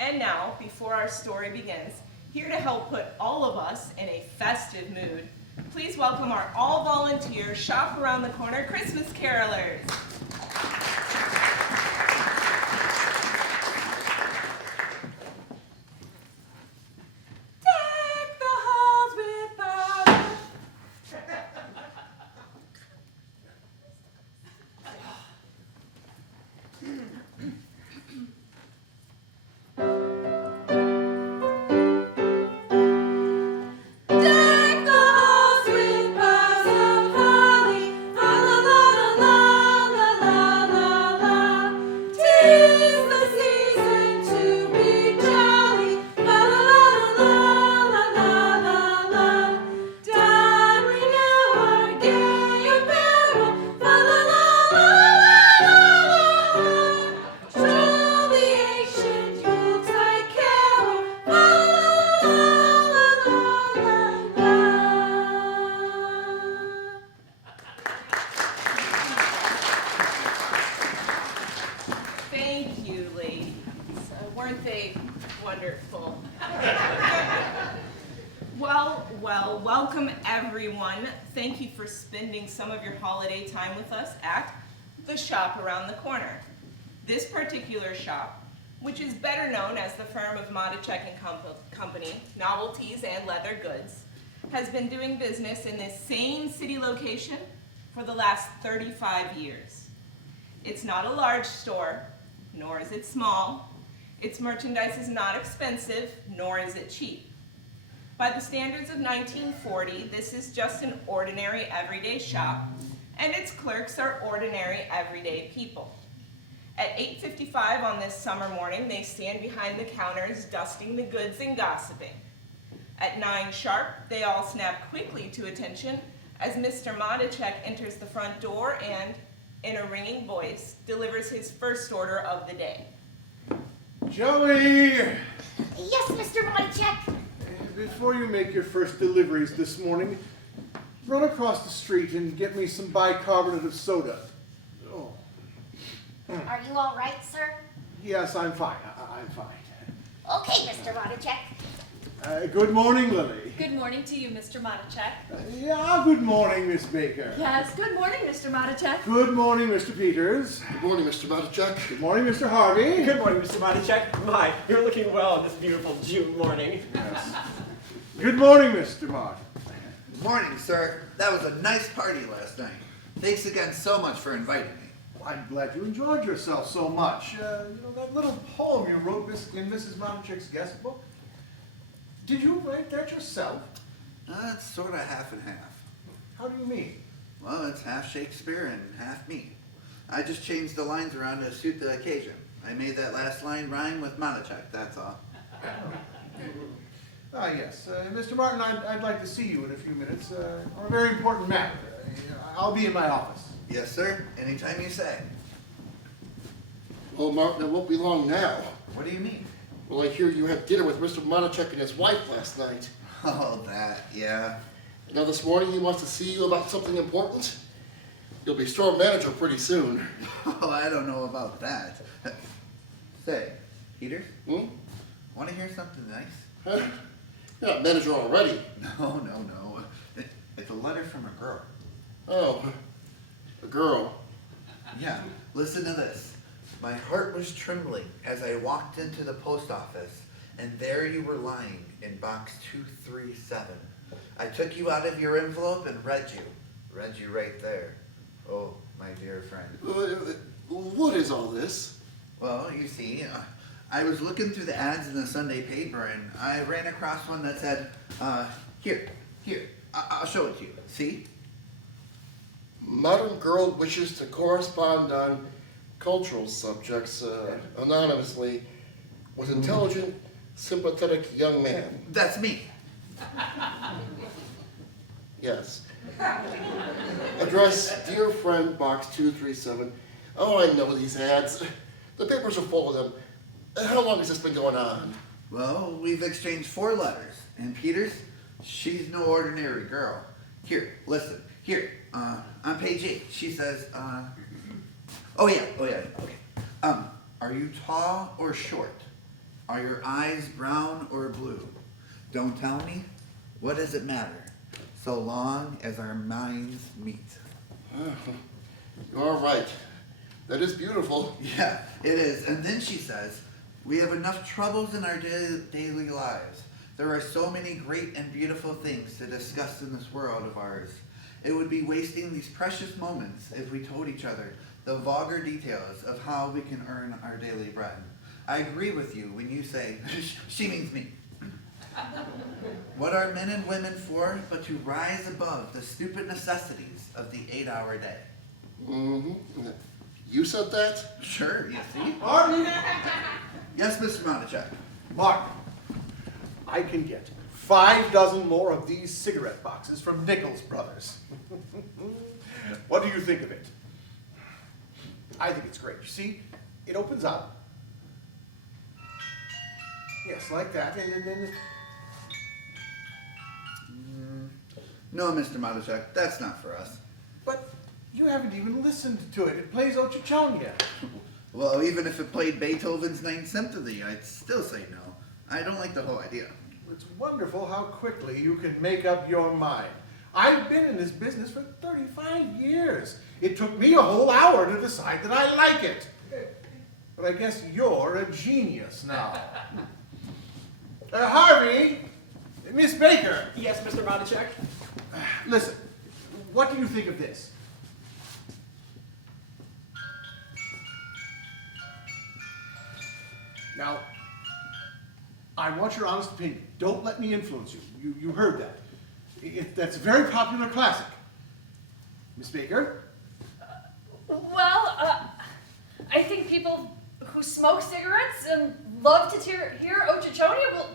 And now, before our story begins, here to help put all of us in a festive mood, please welcome our all-volunteer Shop Around the Corner Christmas carolers. Deck the halls with boughs. Welcome everyone. Thank you for spending some of your holiday time with us at the Shop Around the Corner. This particular shop, which is better known as the firm of Modicek and Company, Novelties and Leather Goods, has been doing business in this same city location for the last 35 years. It's not a large store, nor is it small. Its merchandise is not expensive, nor is it cheap. By the standards of 1940, this is just an ordinary everyday shop, and its clerks are ordinary everyday people. At 8:55 on this summer morning, they stand behind the counters dusting the goods and gossiping. At 9 sharp, they all snap quickly to attention as Mr. Modicek enters the front door and, in a ringing voice, delivers his first order of the day. Joey! Yes, Mr. Modicek. Before you make your first deliveries this morning, run across the street and get me some bicarbonate of soda. Oh. Are you all right, sir? Yes, I'm fine. I'm fine. Okay, Mr. Modicek. Good morning, Lily. Good morning to you, Mr. Modicek. Yeah, good morning, Miss Baker. Yes, good morning, Mr. Modicek. Good morning, Mr. Peters. Good morning, Mr. Modicek. Good morning, Mr. Harvey. Good morning, Mr. Modicek. My, you're looking well on this beautiful June morning. Yes. Good morning, Mr. Martin. Good morning, sir. That was a nice party last night. Thanks again so much for inviting me. I'm glad you enjoyed yourself so much. That little poem you wrote in Mrs. Modicek's guest book, did you write that yourself? It's sort of half and half. How do you mean? Well, it's half Shakespeare and half me. I just changed the lines around to suit the occasion. I made that last line rhyme with Modicek, that's all. Yes. Mr. Martin, I'd like to see you in a few minutes on a very important matter. I'll be in my office. Yes, sir. Anytime you say. Well, Martin, it won't be long now. What do you mean? Well, I hear you had dinner with Mr. Modicek and his wife last night. Oh, that, yeah. Now this morning he wants to see you about something important. You'll be store manager pretty soon. Oh, I don't know about that. Say, Peter? Want to hear something nice? Huh? You're not manager already. No. It's a letter from a girl. Oh, a girl. Yeah, listen to this. My heart was trembling as I walked into the post office, and there you were lying in box 237. I took you out of your envelope and read you right there. Oh, my dear friend. What is all this? Well, you see, I was looking through the ads in the Sunday paper, and I ran across one that said, here, I'll show it to you. See? Modern girl wishes to correspond on cultural subjects anonymously with intelligent, sympathetic young man. That's me. Yes. Address, dear friend, box 237. Oh, I know these ads. The papers are full of them. How long has this been going on? Well, we've exchanged 4 letters. And Peters, she's no ordinary girl. Here, listen. Here, on page 8, she says, okay. Are you tall or short? Are your eyes brown or blue? Don't tell me. What does it matter? So long as our minds meet. You're right. That is beautiful. Yeah, it is. And then she says, we have enough troubles in our daily lives. There are so many great and beautiful things to discuss in this world of ours. It would be wasting these precious moments if we told each other the vulgar details of how we can earn our daily bread. I agree with you when you say, she means me. What are men and women for but to rise above the stupid necessities of the 8-hour day? Mm-hmm. You said that? Sure, you see? Martin! Yes, Mr. Montichek. Martin, I can get 5 dozen more of these cigarette boxes from Nichols Brothers. What do you think of it? I think it's great. You see, it opens up. Yes, like that, and then... No, Mr. Montichek, that's not for us. But you haven't even listened to it. It plays Ochichonia. Well, even if it played Beethoven's Ninth Symphony, I'd still say no. I don't like the whole idea. It's wonderful how quickly you can make up your mind. I've been in this business for 35 years. It took me a whole hour to decide that I like it. But I guess you're a genius now. Harvey, Miss Baker. Yes, Mr. Montichek? Listen, what do you think of this? Now, I want your honest opinion. Don't let me influence you. You heard that. That's a very popular classic. Miss Baker? Well, I think people who smoke cigarettes and love to hear Ochichonia will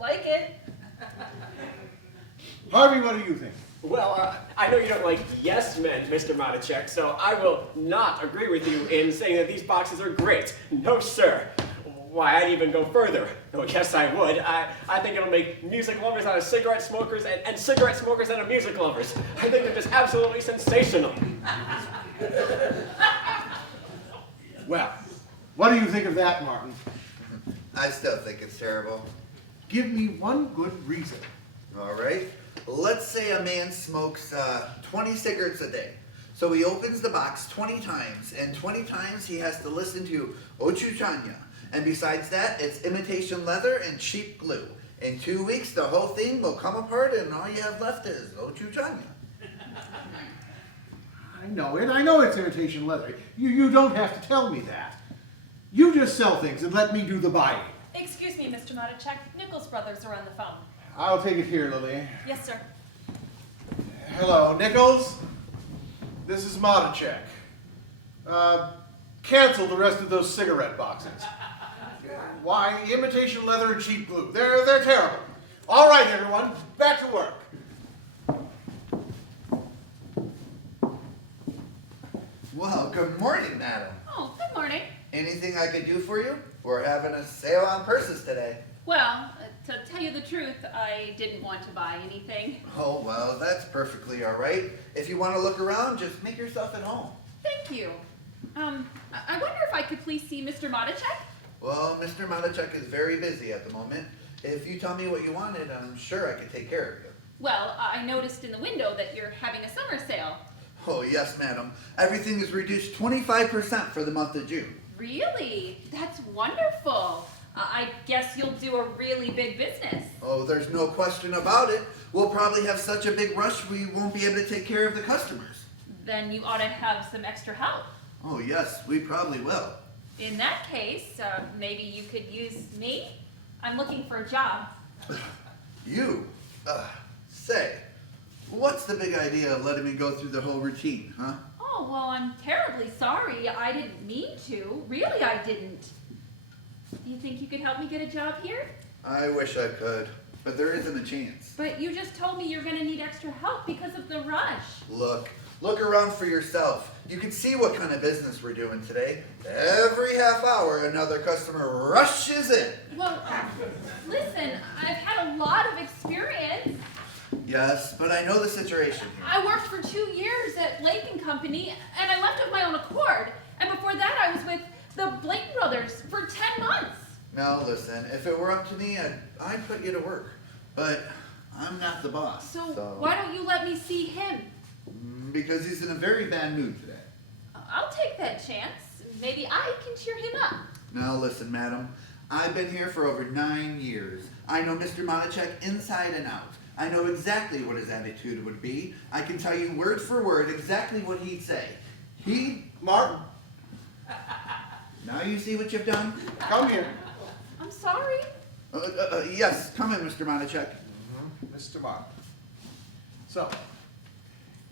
like it. Harvey, what do you think? Well, I know you don't like yes men, Mr. Montichek, so I will not agree with you in saying that these boxes are great. No, sir. Why, I'd even go further. Oh, yes, I would. I think it'll make music lovers out of cigarette smokers and cigarette smokers out of music lovers. I think they're just absolutely sensational. Well, what do you think of that, Martin? I still think it's terrible. Give me one good reason. All right. Let's say a man smokes 20 cigarettes a day. So he opens the box 20 times, and 20 times he has to listen to Ochuchanya. And besides that, it's imitation leather and cheap glue. In 2 weeks, the whole thing will come apart, and all you have left is Ochuchanya. I know it's imitation leather. You don't have to tell me that. You just sell things and let me do the buying. Excuse me, Mr. Montichek. Nichols Brothers are on the phone. I'll take it here, Lily. Yes, sir. Hello, Nichols. This is Montichek. Cancel the rest of those cigarette boxes. Why? Imitation leather and cheap glue. They're terrible. All right, everyone, back to work. Well, good morning, madam. Oh, good morning. Anything I could do for you? We're having a sale on purses today. Well, to tell you the truth, I didn't want to buy anything. Oh, well, that's perfectly all right. If you want to look around, just make yourself at home. Thank you. I wonder if I could please see Mr. Montichek? Well, Mr. Montichek is very busy at the moment. If you tell me what you wanted, I'm sure I could take care of you. Well, I noticed in the window that you're having a summer sale. Oh, yes, madam. Everything is reduced 25% for the month of June. Really? That's wonderful. I guess you'll do a really big business. Oh, there's no question about it. We'll probably have such a big rush we won't be able to take care of the customers. Then you ought to have some extra help. Oh, yes, we probably will. In that case, maybe you could use me? I'm looking for a job. You? Say, what's the big idea of letting me go through the whole routine, huh? Oh, well, I'm terribly sorry. I didn't mean to. Really, I didn't. You think you could help me get a job here? I wish I could, but there isn't a chance. But you just told me you're going to need extra help because of the rush. Look around for yourself. You can see what kind of business we're doing today. Every half hour, another customer rushes in. Well, listen, I've had a lot of experience. Yes, but I know the situation here. I worked for 2 years at Blake & Company, and I left of my own accord. And before that, I was with the Blake brothers for 10 months. Now listen, if it were up to me, I'd put you to work. But I'm not the boss. So why don't you let me see him? Because he's in a very bad mood today. I'll take that chance. Maybe I can cheer him up. Now listen, madam. I've been here for over 9 years. I know Mr. Monachek inside and out. I know exactly what his attitude would be. I can tell you word for word exactly what he'd say. Martin, Now you see what you've done? come here. I'm sorry. Yes, come in, Mr. Monachek. Mr. Martin. So,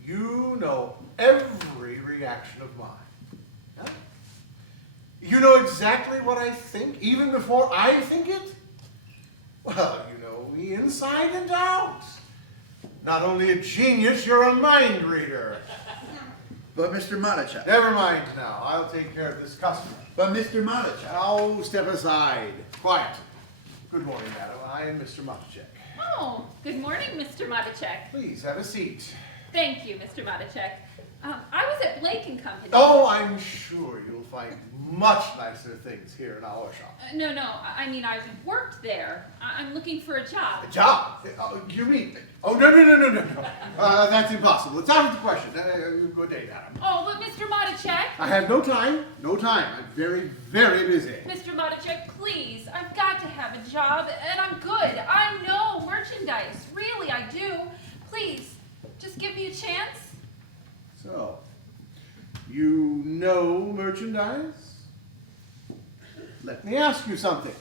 you know every reaction of mine. Huh? You know exactly what I think, even before I think it? Well, you know me inside and out. Not only a genius, you're a mind reader. But Mr. Monachek. Never mind now. I'll take care of this customer. But Mr. Monachek. Now, step aside. Quiet. Good morning, madam. I am Mr. Monachek. Oh, good morning, Mr. Matichek. Please have a seat. Thank you, Mr. Matichek. I was at Blake and Company. Oh, I'm sure you'll find much nicer things here in our shop. No, I mean, I've worked there. I'm looking for a job. A job? You mean? Oh, no. That's impossible. It's out of the question. Good day, madam. Oh, but Mr. Matichek. I have no time. No time. I'm very, very busy. Mr. Matichek, please. I've got to have a job, and I'm good. I know merchandise. Really, I do. Please, just give me a chance. So, you know merchandise? Let me ask you something.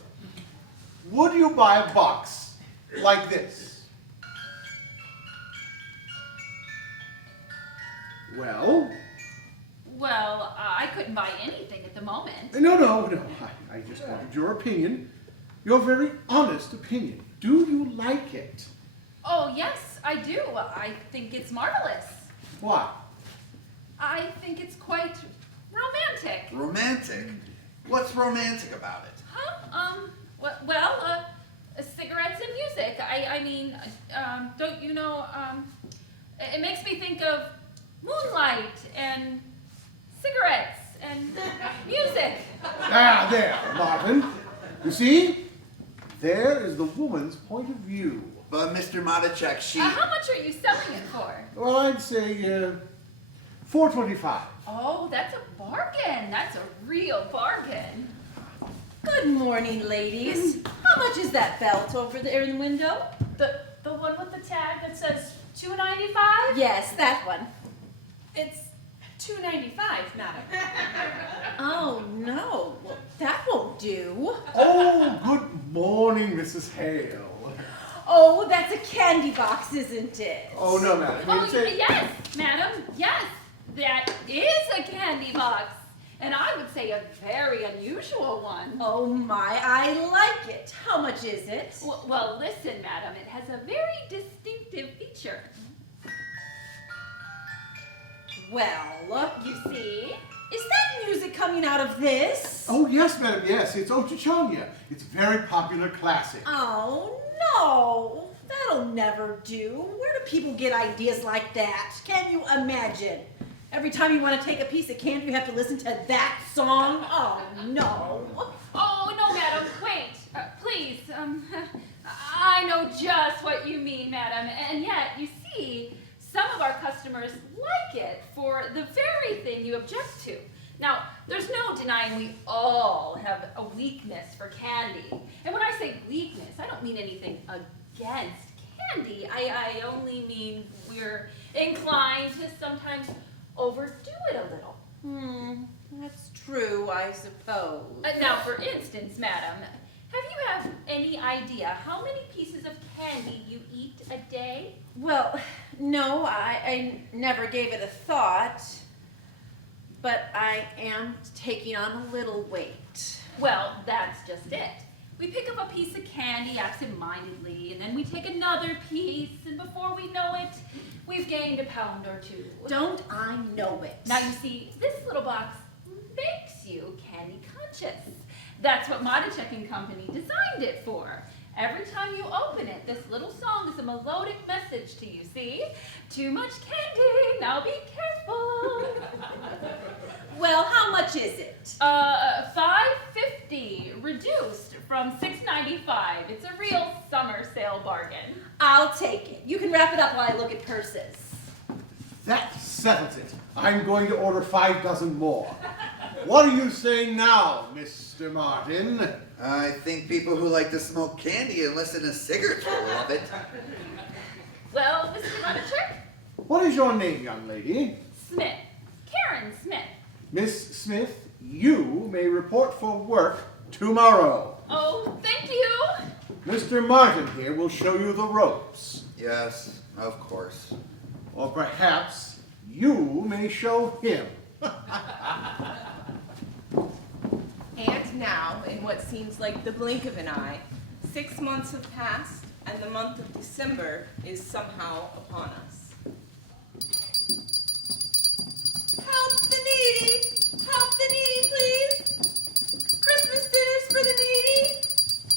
Would you buy a box like this? Well? Well, I couldn't buy anything at the moment. No. I just wanted your opinion. Your very honest opinion. Do you like it? Oh, yes, I do. I think it's marvelous. Why? I think it's quite romantic. Romantic? What's romantic about it? Huh? Well, cigarettes and music. I mean, don't you know, it makes me think of moonlight and cigarettes and music. Ah, there, Martin. You see? There is the woman's point of view. But Mr. Monachek, she... How much are you selling it for? Well, I'd say $4.25. Oh, that's a bargain. That's a real bargain. Good morning, ladies. How much is that belt over there in the window? The one with the tag that says $2.95? Yes, that one. It's $2.95, madam. Oh, no. Well, that won't do. Oh, good morning, Mrs. Hale. Oh, that's a candy box, isn't it? Oh, no, madam. Oh, It's a- yes, madam. Yes, that is a candy box. And I would say a very unusual one. Oh, my, I like it. How much is it? Well, listen, madam. It has a very distinctive feature. Well, You see? is that music coming out of this? Oh, yes, madam, yes. It's Ochichonia. It's a very popular classic. Oh, no. That'll never do. Where do people get ideas like that? Can you imagine? Every time you want to take a piece of candy, you have to listen to that song? Oh, no. Oh, no, madam. Wait. Please. I know just what you mean, madam. And yet, you see, some of our customers like it for the very thing you object to. Now, there's no denying we all have a weakness for candy. And when I say weakness, I don't mean anything against candy. I only mean we're inclined to sometimes overdo it a little. That's true, I suppose. Now, for instance, madam, have you any idea how many pieces of candy you eat a day? Well, no, I never gave it a thought, but I am taking on a little weight. Well, that's just it. We pick up a piece of candy absent-mindedly, and then we take another piece, and before we know it, we've gained a pound or two. Don't I know it? Now, you see, this little box makes you candy conscious. That's what Matichek and Company designed it for. Every time you open it, this little song is a melodic message to you, see? Too much candy, now be careful. Well, how much is it? $5.50, reduced from $6.95. It's a real summer sale bargain. I'll take it. You can wrap it up while I look at purses. That settles it. I'm going to order 5 dozen more. What are you saying now, Mr. Martin? I think people who like to smoke candy and listen to cigarettes will love it. Well, Mr. Monichek? What is your name, young lady? Smith. Karen Smith. Miss Smith, you may report for work tomorrow. Oh, thank you. Mr. Martin here will show you the ropes. Yes, of course. Or perhaps you may show him. And now, in what seems like the blink of an eye, 6 months have passed, and the month of December is somehow upon us. Help the needy! Help the needy, please! Christmas dinners for the needy!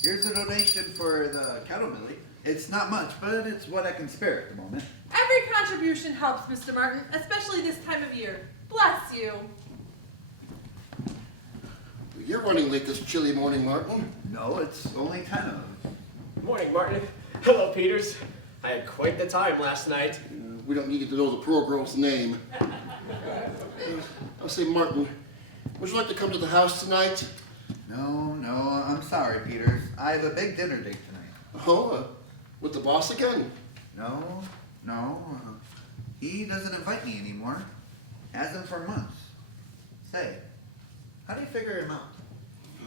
Here's a donation for the cattle millie. It's not much, but it's what I can spare at the moment. Every contribution helps, Mr. Martin, especially this time of year. Bless you. You're running late this chilly morning, Martin. No, it's only 10 of them. Morning, Martin. Hello, Peters. I had quite the time last night. We don't need to know the poor girl's name. I'll say, Martin, would you like to come to the house tonight? No, I'm sorry, Peters. I have a big dinner date tonight. Oh, with the boss again? No. He doesn't invite me anymore. Hasn't for months. Say, how do you figure him out?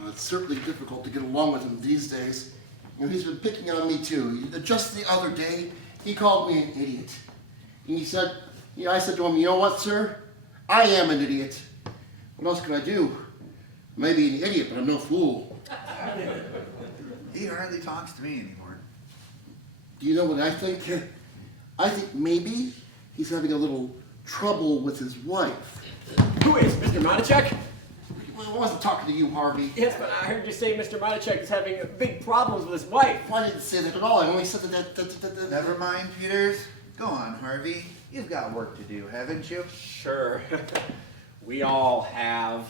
It's certainly difficult to get along with him these days. You know, he's been picking on me too. Just the other day, he called me an idiot. And he said, I said to him, you know what, sir? I am an idiot. What else can I do? Maybe an idiot, but I'm no fool. He hardly talks to me anymore. Do you know what I think? I think maybe he's having a little trouble with his wife. Who is Mr. Monichek? I wasn't talking to you, Harvey. Yes, but I heard you say Mr. Monichek is having big problems with his wife. I didn't say that at all. I only said that. Never mind, Peters. Go on, Harvey. You've got work to do, haven't you? Sure. We all have.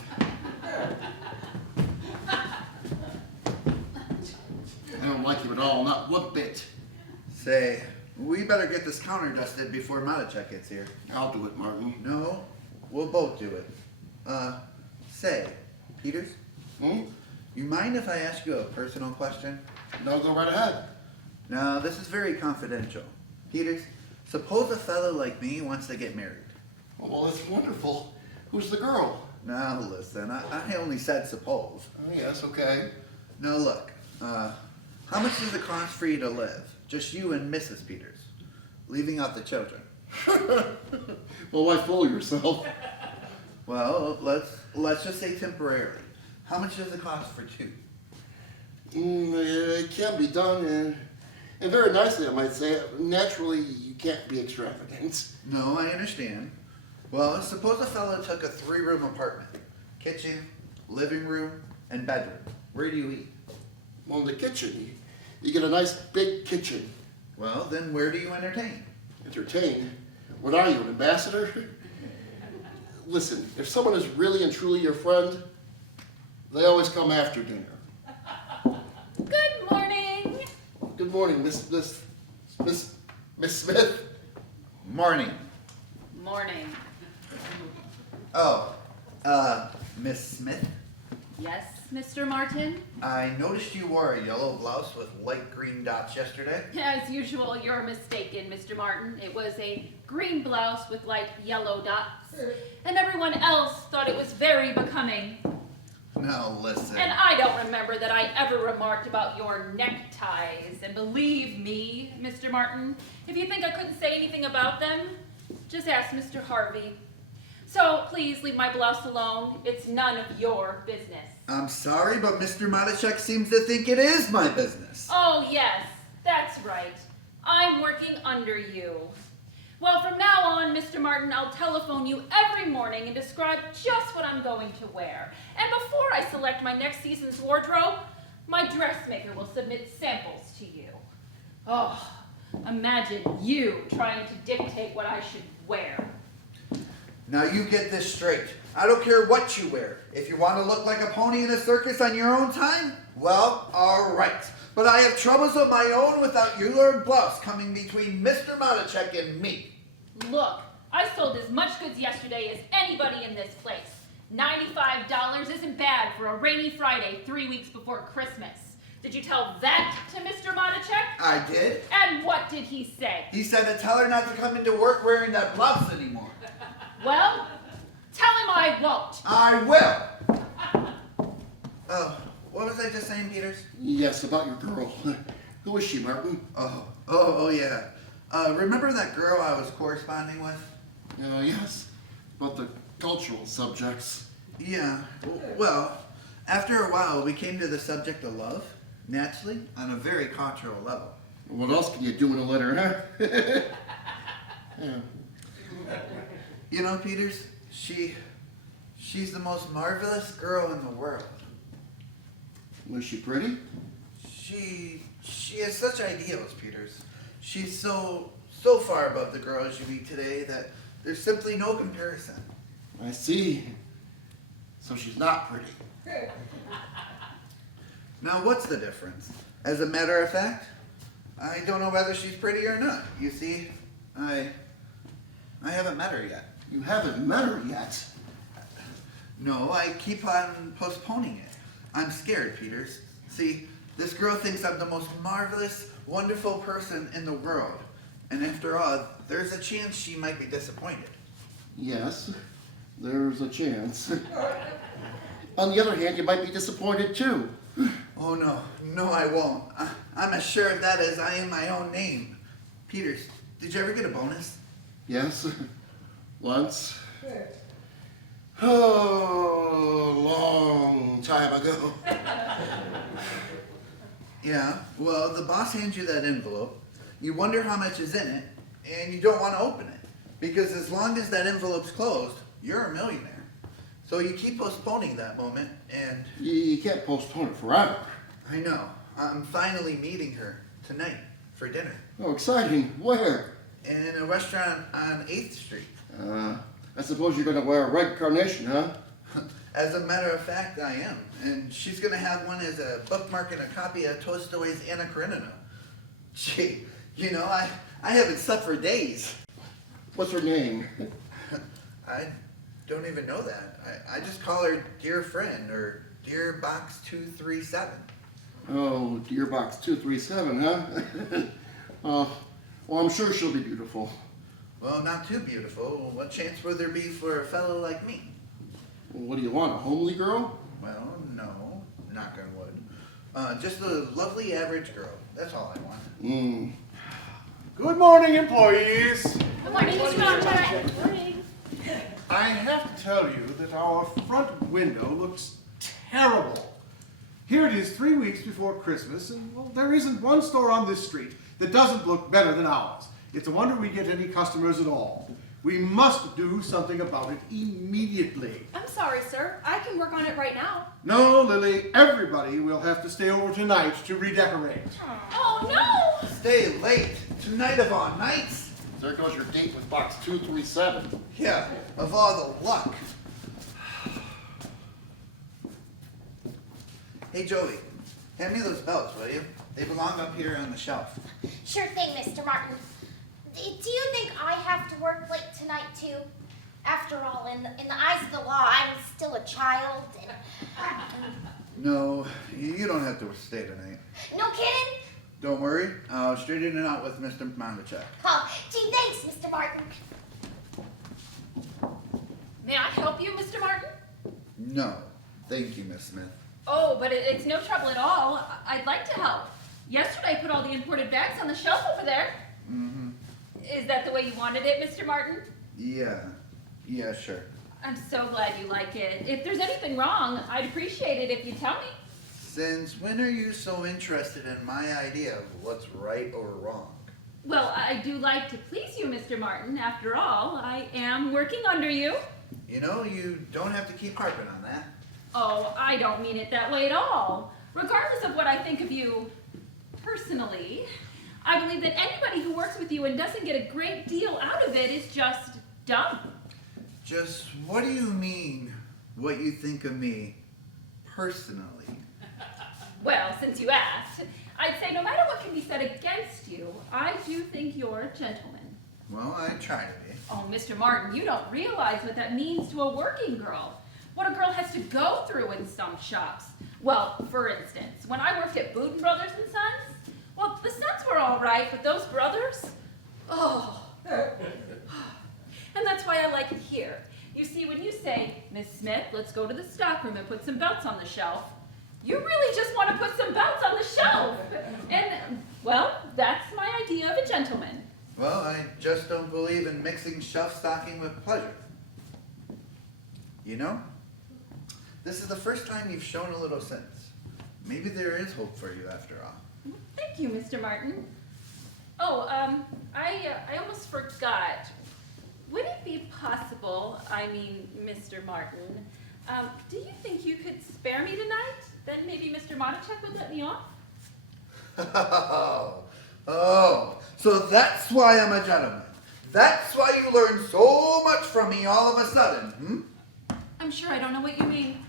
I don't like you at all, not one bit. Say, we better get this counter dusted before Matichek gets here. I'll do it, Martin. No, we'll both do it. Say, Peters? You mind if I ask you a personal question? No, go right ahead. Now, this is very confidential. Peters, suppose a fellow like me wants to get married. Oh, well, that's wonderful. Who's the girl? Now, listen, I only said suppose. Oh, yes, okay. Now, look, how much does it cost for you to live? Just you and Mrs. Peters, leaving out the children. Well, why fool yourself? Well, let's just say temporarily. How much does it cost for 2? It can be done, and very nicely, I might say. Naturally, you can't be extravagant. No, I understand. Well, suppose a fellow took a 3-room apartment. Kitchen, living room, and bedroom. Where do you eat? Well, in the kitchen. You get a nice big kitchen. Well, then where do you entertain? Entertain? What are you, an ambassador? Listen, if someone is really and truly your friend, they always come after dinner. Good morning. Good morning, Miss Smith. Morning. Morning. Oh, Miss Smith? Yes, Mr. Martin? I noticed you wore a yellow blouse with light green dots yesterday. As usual, you're mistaken, Mr. Martin. It was a green blouse with light yellow dots, and everyone else thought it was very becoming. Now listen. And I don't remember that I ever remarked about your neckties. And believe me, Mr. Martin, if you think I couldn't say anything about them, just ask Mr. Harvey. So please leave my blouse alone. It's none of your business. I'm sorry, but Mr. Matichek seems to think it is my business. Oh, yes, that's right. I'm working under you. Well, from now on, Mr. Martin, I'll telephone you every morning and describe just what I'm going to wear. And before I select my next season's wardrobe, my dressmaker will submit samples to you. Oh, imagine you trying to dictate what I should wear. Now you get this straight. I don't care what you wear. If you want to look like a pony in a circus on your own time, well, all right. But I have troubles of my own without your blouse coming between Mr. Matichek and me. Look, I sold as much goods yesterday as anybody in this place. $95 isn't bad for a rainy Friday 3 weeks before Christmas. Did you tell that to Mr. Matichek? I did. And what did he say? He said to tell her not to come into work wearing that blouse anymore. Well, tell him I won't. I will. Oh, what was I just saying, Peters? Yes, about your girl. Who is she, Martin? Oh, yeah. Remember that girl I was corresponding with? Yes, about the cultural subjects. Yeah. Well, after a while, we came to the subject of love, naturally, on a very cultural level. What else can you do in a letter, huh? Yeah. You know, Peters, she's the most marvelous girl in the world. Was she pretty? She has such ideals, Peters. She's so far above the girls you meet today that there's simply no comparison. I see. So she's not pretty. Now, what's the difference? As a matter of fact, I don't know whether she's pretty or not. You see, I haven't met her yet. You haven't met her yet? No, I keep on postponing it. I'm scared, Peters. See, this girl thinks I'm the most marvelous, wonderful person in the world. And after all, there's a chance she might be disappointed. Yes, there's a chance. On the other hand, you might be disappointed too. Oh, no, I won't. I'm as sure of that as I am my own name. Peters, did you ever get a bonus? Yes, once. Oh, long time ago. Yeah, well, the boss hands you that envelope, you wonder how much is in it, and you don't want to open it. Because as long as that envelope's closed, you're a millionaire. So you keep postponing that moment, and... You can't postpone it forever. I know. I'm finally meeting her tonight for dinner. Oh, exciting. Where? In a restaurant on 8th Street. I suppose you're going to wear a red carnation, huh? As a matter of fact, I am. And she's going to have one as a bookmark and a copy of Tolstoy's Anna Karenina. Gee, you know, I haven't slept for days. What's her name? I don't even know that. I just call her Dear Friend or Dear Box 237. Oh, Dear Box 237, huh? Well, I'm sure she'll be beautiful. Well, not too beautiful. What chance would there be for a fellow like me? What do you want, a homely girl? Well, no. Knock on wood. Just a lovely average girl. That's all I want. Good morning, employees. Good morning, Mr. Matichek. Good morning. I have to tell you that our front window looks terrible. Here it is 3 weeks before Christmas, and well, there isn't one store on this street that doesn't look better than ours. It's a wonder we get any customers at all. We must do something about it immediately. I'm sorry, sir. I can work on it right now. No, Lily, everybody will have to stay over tonight to redecorate. Oh, no! Stay late. Tonight of all nights. There goes your date with Box 237. Yeah, of all the luck. Hey, Joey, hand me those belts, will you? They belong up here on the shelf. Sure thing, Mr. Martin. Do you think I have to work late tonight, too? After all, in the eyes of the law, I'm still a child. No, you don't have to stay tonight. No kidding? Don't worry, I'll straighten it out with Mr. Matichek. Oh, gee, thanks, Mr. Martin. May I help you, Mr. Martin? No, thank you, Miss Smith. Oh, but it's no trouble at all. I'd like to help. Yesterday I put all the imported bags on the shelf over there. Mm-hmm. Is that the way you wanted it, Mr. Martin? Yeah, sure. I'm so glad you like it. If there's anything wrong, I'd appreciate it if you tell me. Since when are you so interested in my idea of what's right or wrong? Well, I do like to please you, Mr. Martin. After all, I am working under you. You know, you don't have to keep harping on that. Oh, I don't mean it that way at all. Regardless of what I think of you personally, I believe that anybody who works with you and doesn't get a great deal out of it is just dumb. Just what do you mean, what you think of me, personally? Well, since you asked, I'd say no matter what can be said against you, I do think you're a gentleman. Well, I try to be. Oh, Mr. Martin, you don't realize what that means to a working girl. What a girl has to go through in some shops. Well, for instance, when I worked at Boot & Brothers and Sons, well, the Sons were all right, but those brothers, oh. And that's why I like it here. You see, when you say, Miss Smith, let's go to the stockroom and put some belts on the shelf, you really just want to put some belts on the shelf. And, well, that's my idea of a gentleman. Well, I just don't believe in mixing shelf stocking with pleasure. You know, this is the first time you've shown a little sense. Maybe there is hope for you after all. Thank you, Mr. Martin. Oh, I almost forgot. Would it be possible, Mr. Martin, do you think you could spare me tonight? Then maybe Mr. Monachek would let me off? Oh, so that's why I'm a gentleman. That's why you learn so much from me all of a sudden, hmm? I'm sure I don't know what you mean.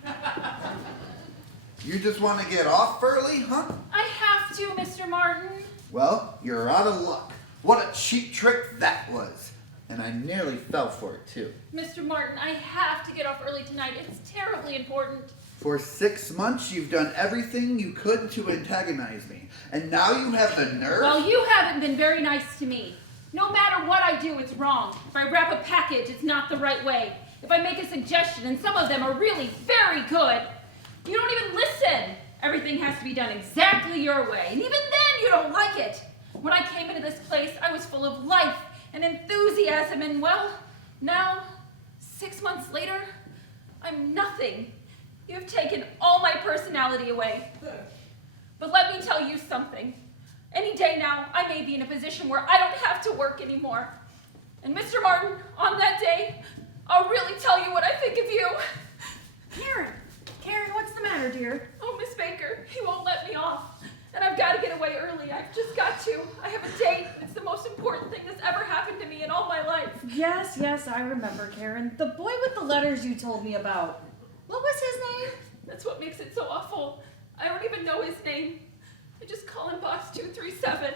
You just want to get off early, huh? I have to, Mr. Martin. Well, you're out of luck. What a cheap trick that was. And I nearly fell for it, too. Mr. Martin, I have to get off early tonight. It's terribly important. For 6 months, you've done everything you could to antagonize me. And now you have the nerve? Well, you haven't been very nice to me. No matter what I do, it's wrong. If I wrap a package, it's not the right way. If I make a suggestion, and some of them are really very good, you don't even listen. Everything has to be done exactly your way. And even then, you don't like it. When I came into this place, I was full of life and enthusiasm, and well, now, 6 months later, I'm nothing. You've taken all my personality away. But let me tell you something. Any day now, I may be in a position where I don't have to work anymore. And Mr. Martin, on that day, I'll really tell you what I think of you. Karen, what's the matter, dear? Oh, Miss Baker, he won't let me off. And I've got to get away early. I've just got to. I have a date. It's the most important thing that's ever happened to me in all my life. Yes, I remember, Karen. The boy with the letters you told me about. What was his name? That's what makes it so awful. I don't even know his name. I just call him Box 237.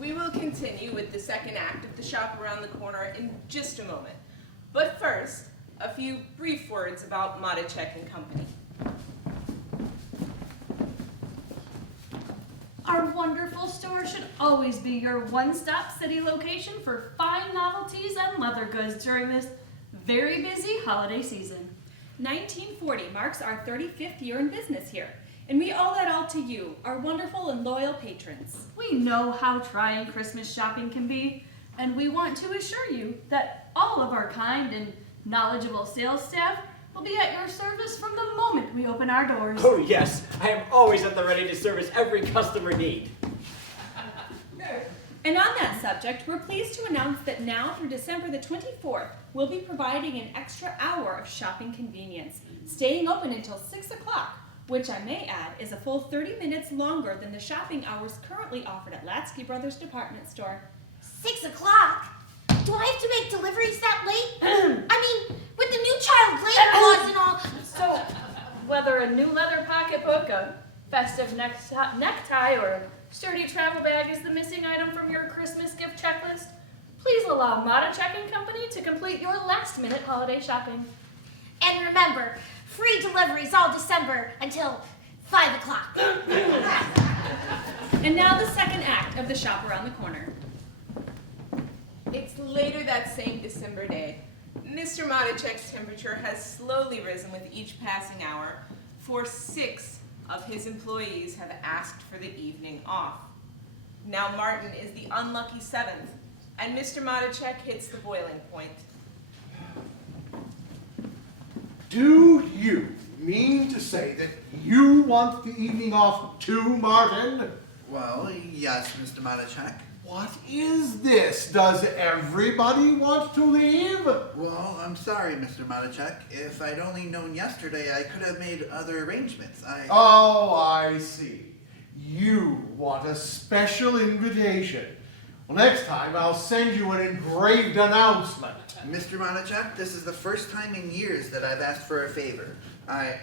We will continue with the second act of The Shop Around the Corner in just a moment. But first, a few brief words about Monachek and Company. Our wonderful store should always be your one-stop city location for fine novelties and leather goods during this very busy holiday season. 1940 marks our 35th year in business here, and we owe that all to you, our wonderful and loyal patrons. We know how trying Christmas shopping can be, and we want to assure you that all of our kind and knowledgeable sales staff will be at your service from the moment we open our doors. Oh yes, I am always at the ready to service every customer need. And on that subject, we're pleased to announce that now through December the 24th, we'll be providing an extra hour of shopping convenience, staying open until 6 o'clock, which I may add is a full 30 minutes longer than the shopping hours currently offered at Latsky Brothers Department Store. 6 o'clock? Do I have to make deliveries that late? With the new child labor laws and all. So, whether a new leather pocketbook, a festive necktie, or a sturdy travel bag is the missing item from your Christmas gift checklist, please allow Monachek and Company to complete your last-minute holiday shopping. And remember, free deliveries all December until 5 o'clock. And now the second act of The Shop Around the Corner. It's later that same December day. Mr. Monachek's temperature has slowly risen with each passing hour, for 6 of his employees have asked for the evening off. Now Martin is the unlucky 7th, and Mr. Monachek hits the boiling point. Do you mean to say that you want the evening off too, Martin? Well, yes, Mr. Monachek. What is this? Does everybody want to leave? Well, I'm sorry, Mr. Monachek. If I'd only known yesterday, I could have made other arrangements. Oh, I see. You want a special invitation. Well, next time I'll send you an engraved announcement. Mr. Monachek, this is the first time in years that I've asked for a favor. I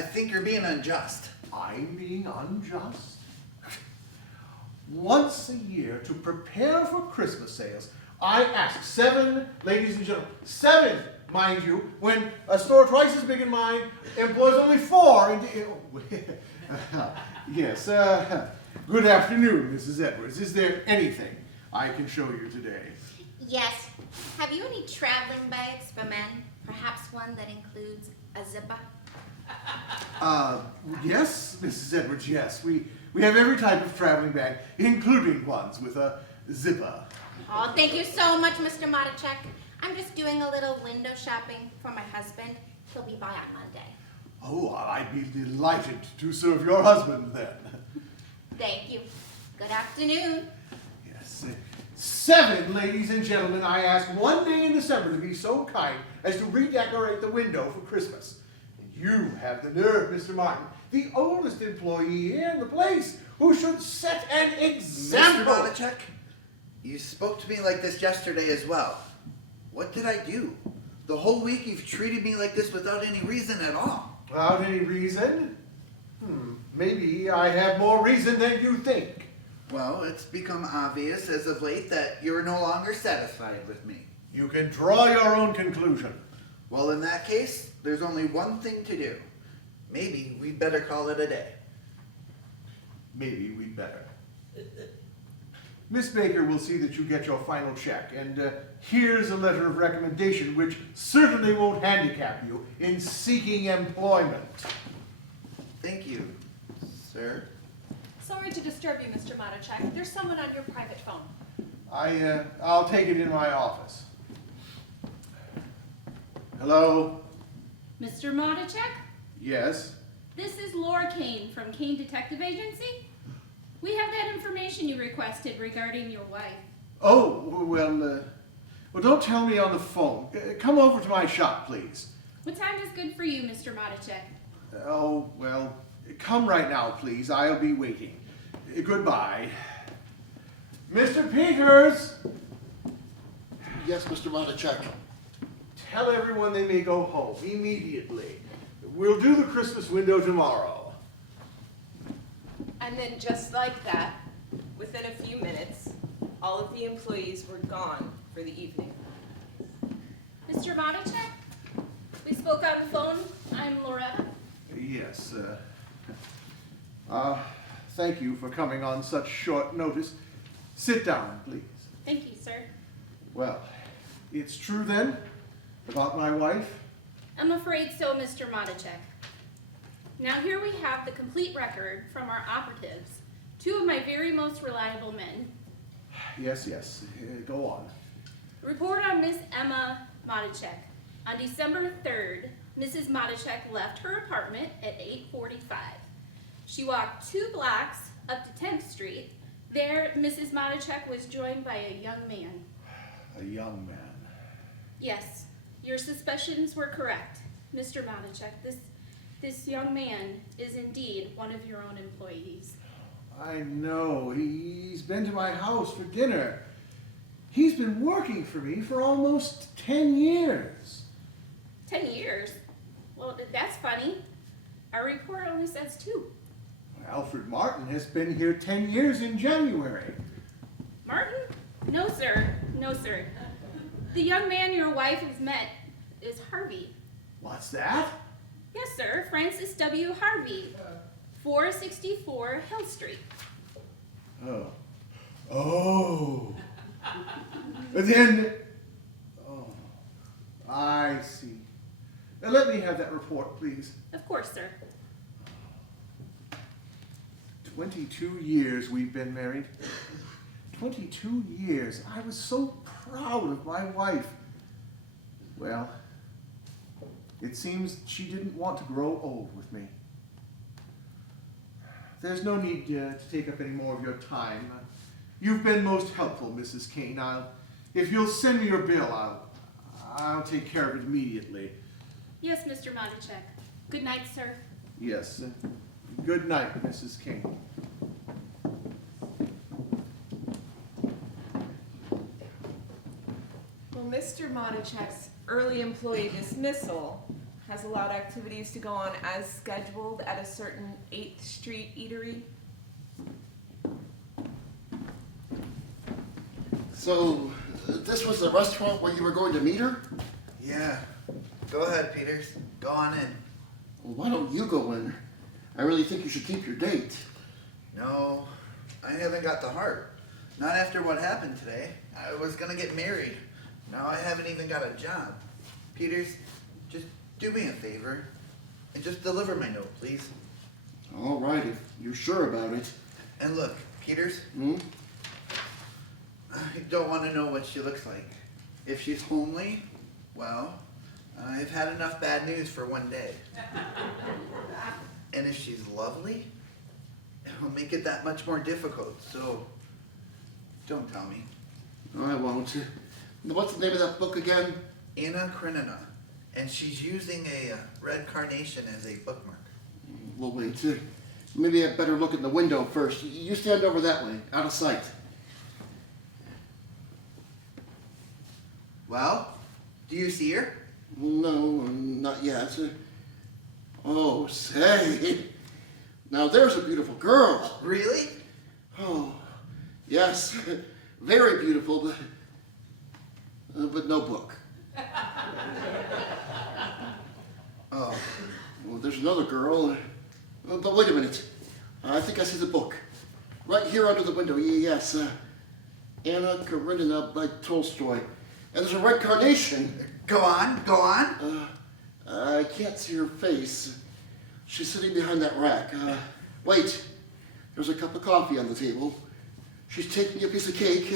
think you're being unjust. I'm being unjust? Once a year, to prepare for Christmas sales, I ask 7, ladies and gentlemen, 7, mind you, when a store twice as big as mine employs only 4. Yes, good afternoon, Mrs. Edwards. Is there anything I can show you today? Yes. Have you any traveling bags for men? Perhaps one that includes a zipper? Yes, Mrs. Edwards, yes. We have every type of traveling bag, including ones with a zipper. Oh, thank you so much, Mr. Monachek. I'm just doing a little window shopping for my husband. He'll be by on Monday. Oh, I'd be delighted to serve your husband then. Thank you. Good afternoon. Yes. 7, ladies and gentlemen, I ask one day in December to be so kind as to redecorate the window for Christmas. And you have the nerve, Mr. Martin, the oldest employee here in the place, who should set an example. Mr. Monachek, you spoke to me like this yesterday as well. What did I do? The whole week you've treated me like this without any reason at all. Without any reason? Maybe I have more reason than you think. Well, it's become obvious as of late that you're no longer satisfied with me. You can draw your own conclusion. Well, in that case, there's only one thing to do. Maybe we'd better call it a day. Maybe we'd better. Miss Baker will see that you get your final check, and here's a letter of recommendation which certainly won't handicap you in seeking employment. Thank you, sir. Sorry to disturb you, Mr. Monachek. There's someone on your private phone. I'll take it in my office. Hello? Mr. Monachek, Yes? this is Laura Kane from Kane Detective Agency. We have that information you requested regarding your wife. Oh, well, don't tell me on the phone. Come over to my shop, please. What time is good for you, Mr. Monachek? Oh, well, come right now, please. I'll be waiting. Goodbye. Mr. Peters! Yes, Mr. Monachek. Tell everyone they may go home immediately. We'll do the Christmas window tomorrow. And then just like that, within a few minutes, all of the employees were gone for the evening. Mr. Monachek, we spoke on the phone. I'm Loretta. Yes, thank you for coming on such short notice. Sit down, please. Thank you, sir. Well, it's true then about my wife? I'm afraid so, Mr. Monachek. Now here we have the complete record from our operatives, 2 of my very most reliable men. Yes, go on. Report on Miss Emma Monachek. On December 3rd, Mrs. Monachek left her apartment at 8:45. She walked 2 blocks up to 10th Street. There, Mrs. Monachek was joined by a young man. A young man. Yes, your suspicions were correct, Mr. Monachek. This young man is indeed one of your own employees. I know. He's been to my house for dinner. He's been working for me for almost 10 years. 10 years? Well, that's funny. Our report only says 2. Alfred Martin has been here 10 years in January. Martin? No, sir. No, sir. The young man your wife has met is Harvey. What's that? Yes, sir. Francis W. Harvey. 464 Hill Street. Oh. Then, I see. Now let me have that report, please. Of course, sir. 22 years we've been married. 22 years. I was so proud of my wife. Well, it seems she didn't want to grow old with me. There's no need to take up any more of your time. You've been most helpful, Mrs. Kane. If you'll send me your bill, I'll take care of it immediately. Yes, Mr. Monachek. Good night, sir. Yes. Good night, Mrs. Kane. Mr. Matichek's early employee dismissal has allowed activities to go on as scheduled at a certain 8th Street eatery. So, this was the restaurant where you were going to meet her? Yeah. Go ahead, Peters. Go on in. Well, why don't you go in? I really think you should keep your date. No, I haven't got the heart. Not after what happened today. I was gonna get married. Now I haven't even got a job. Peters, just do me a favor and just deliver my note, please. All right, if you're sure about it. And look, Peters, Hmm? I don't want to know what she looks like. If she's homely, well, I've had enough bad news for one day. And if she's lovely, it'll make it that much more difficult, so don't tell me. I won't. What's the name of that book again? Anna Karenina, and she's using a red carnation as a bookmark. Well, wait. Maybe I'd better look in the window first. You stand over that way, out of sight. Well, do you see her? No, not yet. Oh, say. Now there's a beautiful girl. Really? Oh, yes. Very beautiful, but no book. Oh. Well, there's another girl. But wait a minute. I think I see the book. Right here under the window. Yes. Anna Karenina by Tolstoy. And there's a red carnation. Go on, go on. I can't see her face. She's sitting behind that rack. Wait. There's a cup of coffee on the table. She's taking a piece of cake.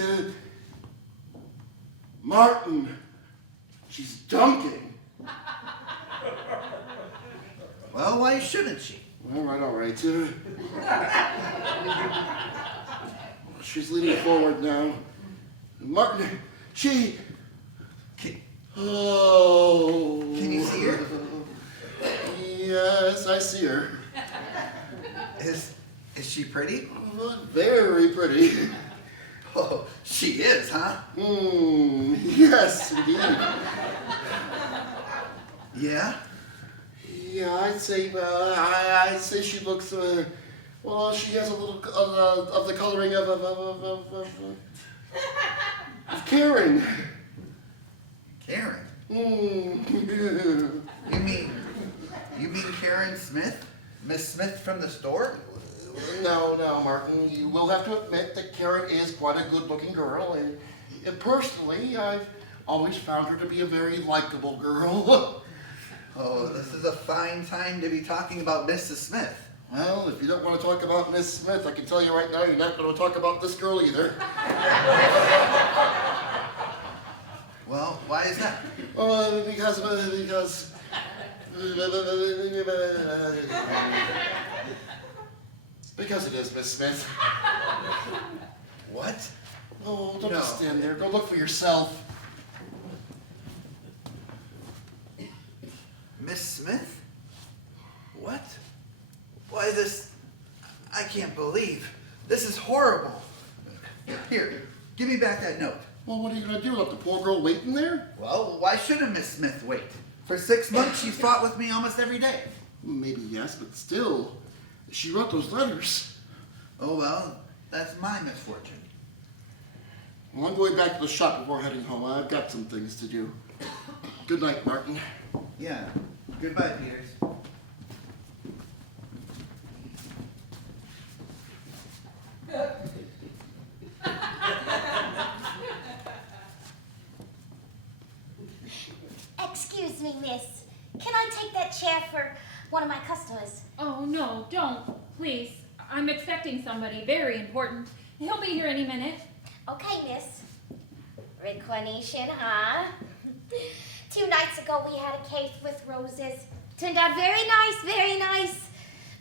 Martin. She's dunking. Well, why shouldn't she? All right. She's leaning forward now. Martin, she... Oh. Can you see her? Yes, I see her. Is she pretty? Very pretty. Oh, she is, huh? Yes, indeed. Yeah? Yeah, I'd say she looks, well, she has a little of the coloring of Karen. Karen? Mm. You mean Karen Smith? Miss Smith from the store? No, Martin, you will have to admit that Karen is quite a good-looking girl, and personally, I've always found her to be a very likable girl. Oh, this is a fine time to be talking about Mrs. Smith. Well, if you don't want to talk about Miss Smith, I can tell you right now, you're not going to talk about this girl either. Well, why is that? Because it is Miss Smith. What? Oh, don't No. just stand there. Go look for yourself. Miss Smith? What? Why this... I can't believe. This is horrible. Here, give me back that note. Well, what are you going to do? Let the poor girl wait in there? Well, why shouldn't Miss Smith wait? For 6 months, she's fought with me almost every day. Maybe yes, but still, she wrote those letters. Oh, well, that's my misfortune. Well, I'm going back to the shop before heading home. I've got some things to do. Good night, Martin. Yeah. Goodbye, Peters. Excuse me, miss. Can I take that chair for one of my customers? Oh, no, don't. Please. I'm expecting somebody very important. He'll be here any minute. Okay, miss. Reclination, huh? 2 nights ago, we had a case with roses. Turned out very nice, very nice.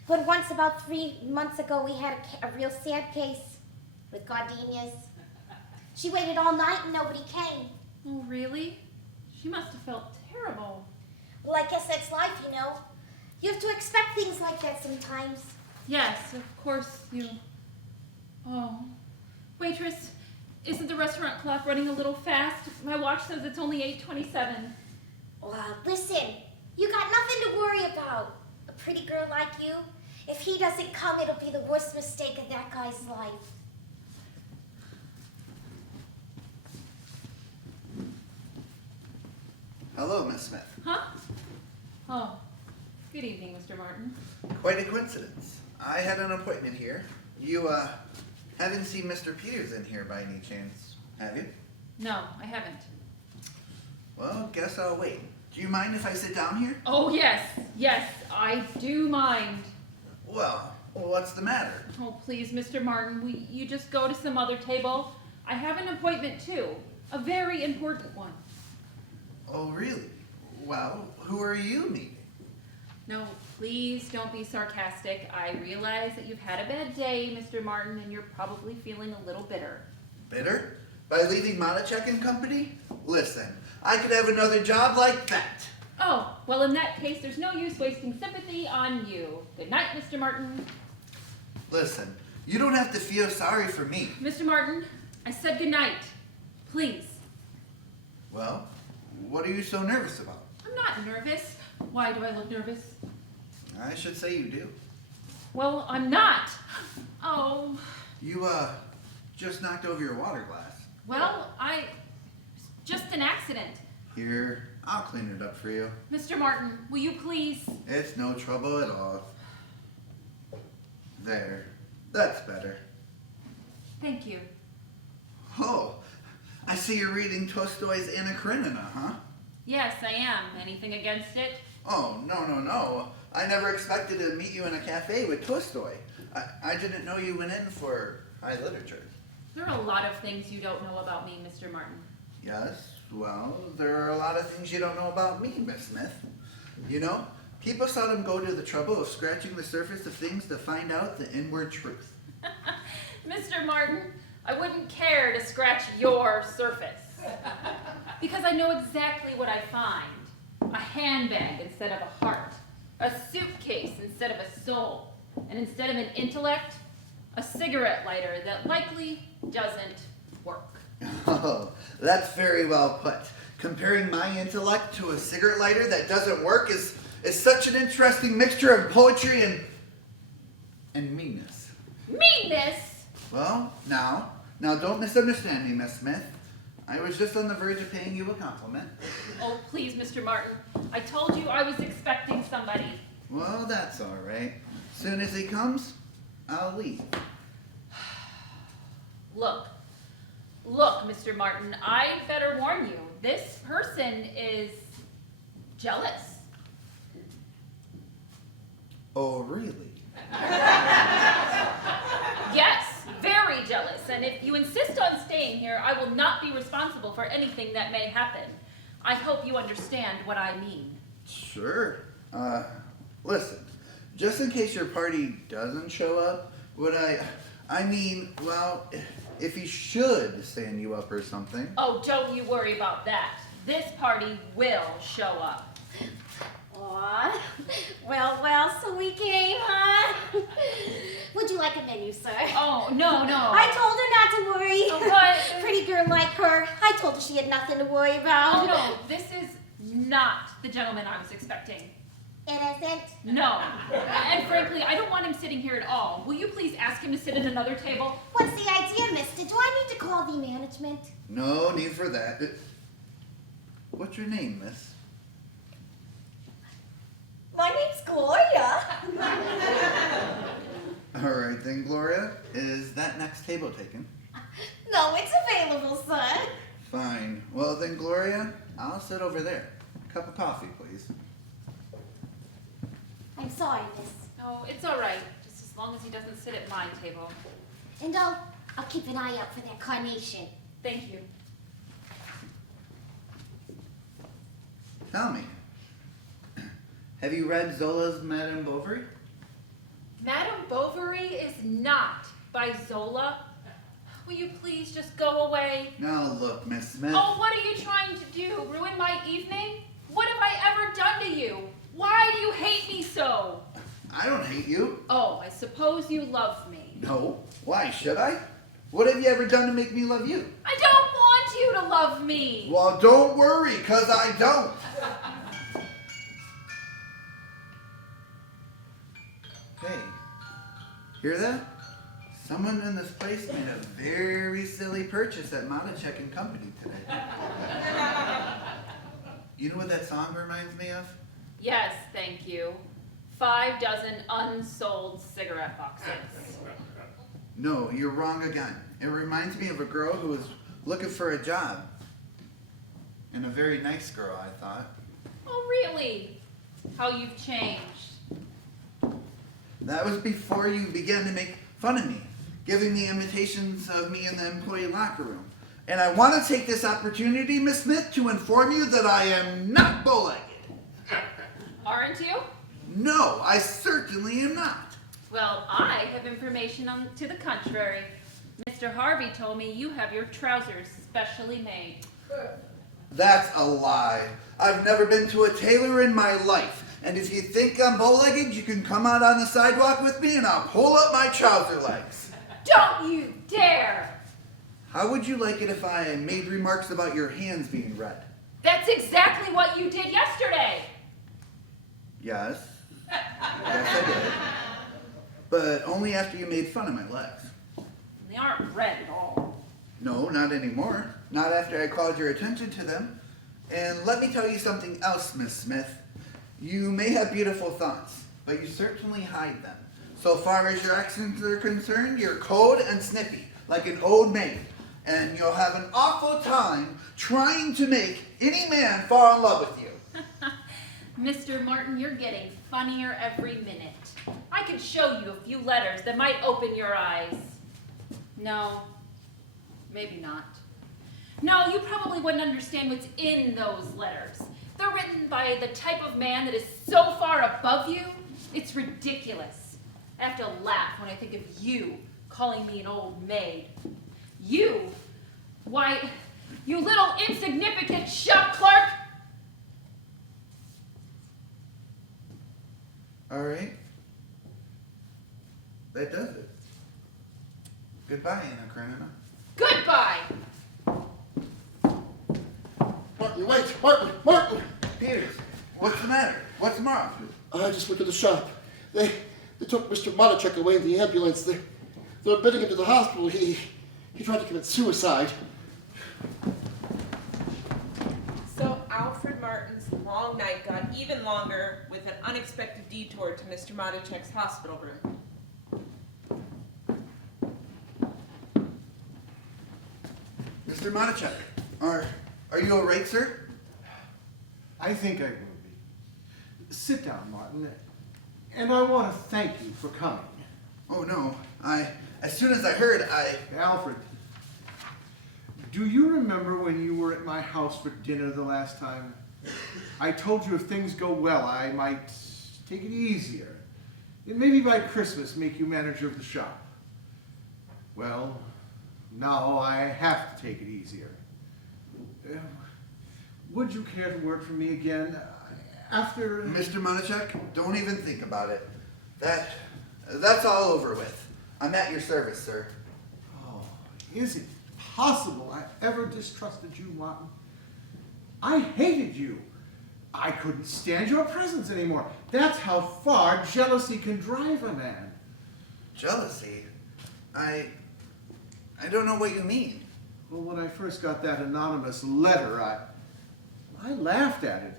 But once, about 3 months ago, we had a real sad case with gardenias. She waited all night and nobody came. Oh, really? She must have felt terrible. Well, I guess that's life, you know. You have to expect things like that sometimes. Yes, of course you... Oh. Waitress, Isn't the restaurant clock running a little fast? My watch says it's only 8:27. Well, listen, you got nothing to worry about. A pretty girl like you, if he doesn't come, it'll be the worst mistake of that guy's life. Hello, Miss Smith. Huh? Oh, good evening, Mr. Martin. Quite a coincidence. I had an appointment here. You, haven't seen Mr. Peters in here by any chance, have you? No, I haven't. Well, guess I'll wait. Do you mind if I sit down here? Oh, yes, I do mind. Well, what's the matter? Oh, please, Mr. Martin, you just go to some other table? I have an appointment, too. A very important one. Oh, really? Well, who are you meeting? No, please don't be sarcastic. I realize that you've had a bad day, Mr. Martin, and you're probably feeling a little bitter. Bitter? By leaving Monachek and Company? Listen, I could have another job like that. Oh, well, in that case, there's no use wasting sympathy on you. Good night, Mr. Martin. Listen, you don't have to feel sorry for me. Mr. Martin, I said good night. Please. Well, what are you so nervous about? I'm not nervous. Why do I look nervous? I should say you do. Well, I'm not. Oh. You, just knocked over your water glass. Well, just an accident. Here, I'll clean it up for you. Mr. Martin, will you please? It's no trouble at all. There. That's better. Thank you. Oh, I see you're reading Tolstoy's Anna Karenina, huh? Yes, I am. Anything against it? Oh, no. I never expected to meet you in a cafe with Tolstoy. I didn't know you went in for high literature. There are a lot of things you don't know about me, Mr. Martin. Yes, well, there are a lot of things you don't know about me, Miss Smith. You know, people seldom go to the trouble of scratching the surface of things to find out the inward truth. Mr. Martin, I wouldn't care to scratch your surface. Because I know exactly what I find. A handbag instead of a heart. A suitcase instead of a soul. And instead of an intellect, a cigarette lighter that likely doesn't work. Oh, that's very well put. Comparing my intellect to a cigarette lighter that doesn't work is such an interesting mixture of poetry and meanness. Meanness? Well, now don't misunderstand me, Miss Smith. I was just on the verge of paying you a compliment. Oh, please, Mr. Martin. I told you I was expecting somebody. Well, that's all right. Soon as he comes, I'll leave. Look, Mr. Martin, I better warn you. This person is jealous. Oh, really? Yes, very jealous. And if you insist on staying here, I will not be responsible for anything that may happen. I hope you understand what I mean. Sure. Listen, just in case your party doesn't show up, if he should stand you up or something. Oh, don't you worry about that. This party will show up. Aw, well, so we came, huh? Would you like a menu, sir? Oh, no. I told her not to worry. Oh, what? Pretty girl like her. I told her she had nothing to worry about. Oh, no, this is not the gentleman I was expecting. It isn't? No. And frankly, I don't want him sitting here at all. Will you please ask him to sit at another table? What's the idea, mister? Do I need to call the management? No need for that. What's your name, miss? My name's Gloria. All right then, Gloria. Is that next table taken? No, it's available, son. Fine. Well then, Gloria, I'll sit over there. Cup of coffee, please. I'm sorry, miss. No, it's all right. Just as long as he doesn't sit at my table. And I'll keep an eye out for that carnation. Thank you. Tell me, have you read Zola's Madame Bovary? Madame Bovary is not by Zola. Will you please just go away? Now look, Miss Smith. Oh, what are you trying to do? Ruin my evening? What have I ever done to you? Why do you hate me so? I don't hate you. Oh, I suppose you love me. No. Why should I? What have you ever done to make me love you? I don't want you to love me. Well, don't worry, because I don't. Hey, hear that? Someone in this place made a very silly purchase at Monachek and Company today. You know what that song reminds me of? Yes, thank you. 5 dozen unsold cigarette boxes. No, you're wrong again. It reminds me of a girl who was looking for a job. And a very nice girl, I thought. Oh, really? How you've changed. That was before you began to make fun of me, giving me imitations of me in the employee locker room. And I want to take this opportunity, Miss Smith, to inform you that I am not bow-legged. Aren't you? No, I certainly am not. Well, I have information to the contrary. Mr. Harvey told me you have your trousers specially made. That's a lie. I've never been to a tailor in my life. And if you think I'm bow-legged, you can come out on the sidewalk with me and I'll pull up my trouser legs. Don't you dare! How would you like it if I made remarks about your hands being red? That's exactly what you did yesterday. Yes. Yes, I did. But only after you made fun of my legs. They aren't red at all. No, not anymore. Not after I called your attention to them. And let me tell you something else, Miss Smith. You may have beautiful thoughts, but you certainly hide them. So far as your accents are concerned, you're cold and snippy, like an old maid. And you'll have an awful time trying to make any man fall in love with you. Mr. Martin, you're getting funnier every minute. I could show you a few letters that might open your eyes. No, maybe not. No, you probably wouldn't understand what's in those letters. They're written by the type of man that is so far above you, it's ridiculous. I have to laugh when I think of you calling me an old maid. You? Why, you little insignificant shop clerk! All right. That does it. Goodbye, Anna Karenina. Goodbye! Martin, wait! Martin! Peters, what's the matter? What's wrong? I just went to the shop. They took Mr. Monachek away in the ambulance. They were admitting him to the hospital. He tried to commit suicide. So Alfred Martin's long night got even longer with an unexpected detour to Mr. Matichek's hospital room. Mr. Monachek, are you all right, sir? I think I will be. Sit down, Martin. And I want to thank you for coming. Oh, no. As soon as I heard, Alfred, do you remember when you were at my house for dinner the last time? I told you if things go well, I might take it easier. And maybe by Christmas make you manager of the shop. Well, now I have to take it easier. Would you care to work for me again after... Mr. Monachek, don't even think about it. That's all over with. I'm at your service, sir. Oh, is it possible I ever distrusted you, Martin? I hated you. I couldn't stand your presence anymore. That's how far jealousy can drive a man. Jealousy? I don't know what you mean. Well, when I first got that anonymous letter, I laughed at it.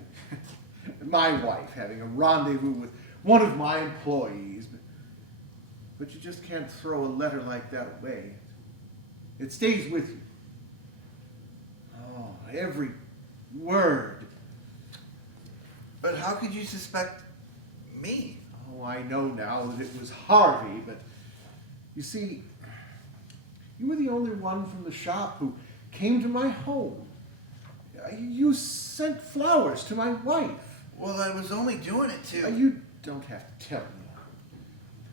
My wife having a rendezvous with one of my employees. But you just can't throw a letter like that away. It stays with you. Oh, every word. But how could you suspect me? Oh, I know now that it was Harvey, but you see, you were the only one from the shop who came to my home. You sent flowers to my wife. Well, I was only doing it to... You don't have to tell me.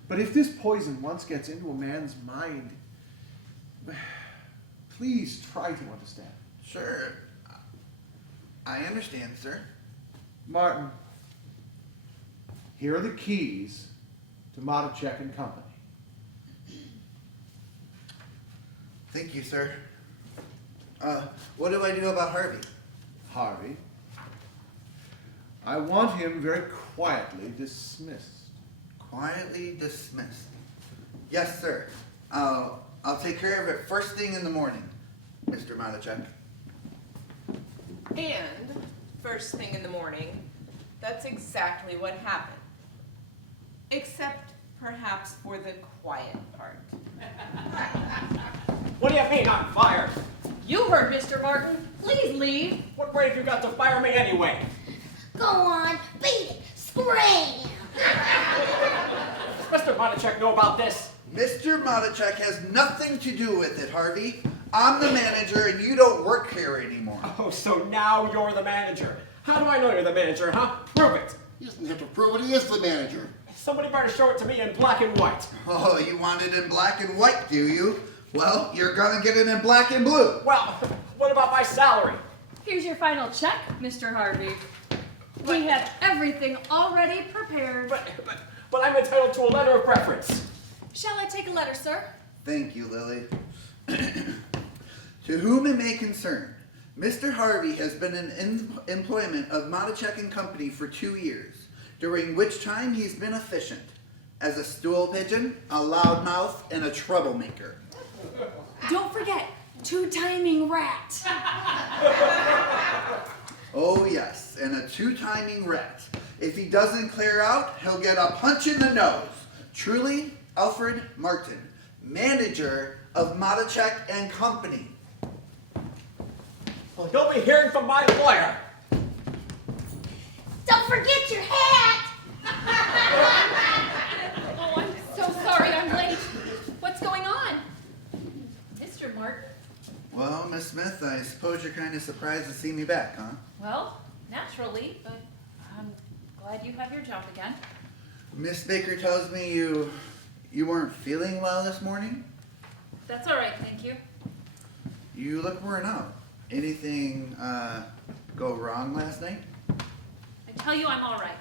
But if this poison once gets into a man's mind, please try to understand. Sure. I understand, sir. Martin, here are the keys to Matichek and Company. Thank you, sir. What do I do about Harvey? Harvey, I want him very quietly dismissed. Quietly dismissed. Yes, sir. I'll take care of it first thing in the morning, Mr. Matichek. And first thing in the morning, that's exactly what happened. Except perhaps for the quiet part. What do you mean I'm fired? You heard Mr. Martin. Please leave. What right have you got to fire me anyway? Go on, beat it, scream. Does Mr. Matichek know about this? Mr. Matichek has nothing to do with it, Harvey. I'm the manager and you don't work here anymore. Oh, so now you're the manager. How do I know you're the manager, huh? Prove it. He doesn't have to prove it, he is the manager. Somebody better show it to me in black and white. Oh, you want it in black and white, do you? Well, you're gonna get it in black and blue. Well, what about my salary? Here's your final check, Mr. Harvey. We have everything already prepared. But I'm entitled to a letter of preference. Shall I take a letter, sir? Thank you, Lily. To whom it may concern, Mr. Harvey has been in employment of Matichek and Company for 2 years, during which time he's been efficient as a stool pigeon, a loudmouth, and a troublemaker. Don't forget, 2-timing rat. Oh yes, and a 2-timing rat. If he doesn't clear out, he'll get a punch in the nose. Truly, Alfred Martin, manager of Matichek and Company. Well, you'll be hearing from my lawyer. Don't forget your hat. Oh, I'm so sorry I'm late. What's going on? Mr. Martin? Well, Miss Smith, I suppose you're kind of surprised to see me back, huh? Well, naturally, but I'm glad you have your job again. Miss Baker tells me you weren't feeling well this morning. That's all right, thank you. You look worn out. Anything go wrong last night? I tell you I'm all right.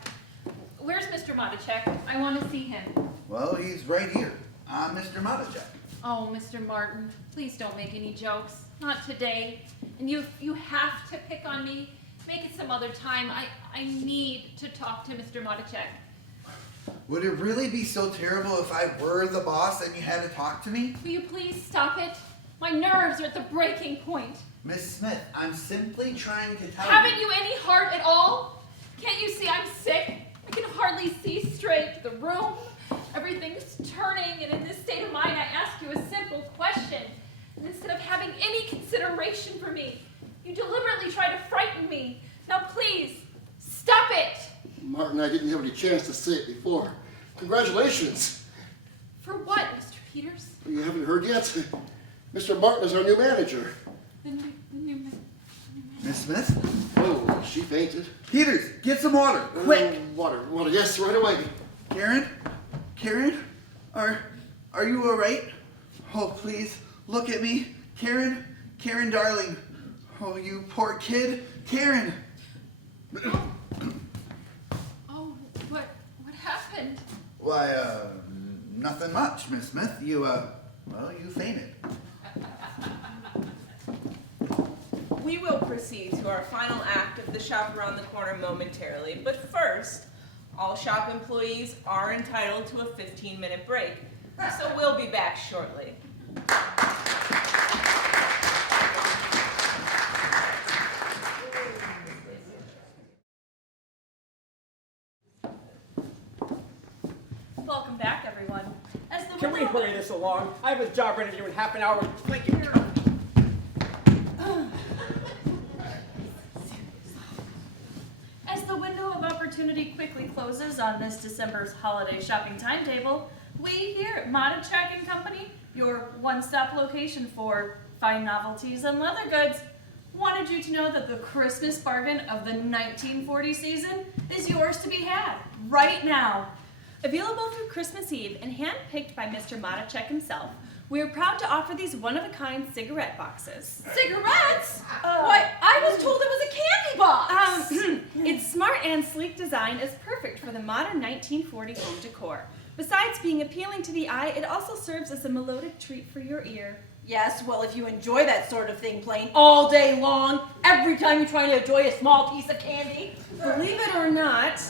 Where's Mr. Matichek? I want to see him. Well, he's right here. I'm Mr. Matichek. Oh, Mr. Martin, please don't make any jokes. Not today. And you have to pick on me. Make it some other time. I need to talk to Mr. Matichek. Would it really be so terrible if I were the boss and you had to talk to me? Will you please stop it? My nerves are at the breaking point. Miss Smith, I'm simply trying to tell Haven't you. you any heart at all? Can't you see I'm sick? I can hardly see straight. The room, everything's turning, and in this state of mind, I ask you a simple question. And instead of having any consideration for me, you deliberately try to frighten me. Now please, stop it! Martin, I didn't have any chance to say it before. Congratulations. For what, Mr. Peters? You haven't heard yet? Mr. Martin is our new manager. The new Miss Smith? Oh, she fainted. Peters, get some water, quick! Water, yes, right away. Karen? Are you all right? Oh, please, look at me. Karen, darling. Oh, you poor kid. Karen! Oh, what happened? Why, nothing much, Miss Smith. You fainted. We will proceed to our final act of the Shop Around the Corner momentarily, but first, all shop employees are entitled to a 15-minute break, so we'll be back shortly. Welcome back, everyone. Can we hurry this along? I have a job interview in half an hour. Thank you. As the window of opportunity quickly closes on this December's holiday shopping timetable, we here at Matichek & Company, your one-stop location for fine novelties and leather goods, wanted you to know that the Christmas bargain of the 1940 season is yours to be had right now. Available through Christmas Eve and handpicked by Mr. Matichek himself, we are proud to offer these one-of-a-kind cigarette boxes. Cigarettes? Why, I was told it was a candy box. Its smart and sleek design is perfect for the modern 1940 home decor. Besides being appealing to the eye, it also serves as a melodic treat for your ear. Yes, well, if you enjoy that sort of thing playing all day long, every time you're trying to enjoy a small piece of candy. Believe it or not,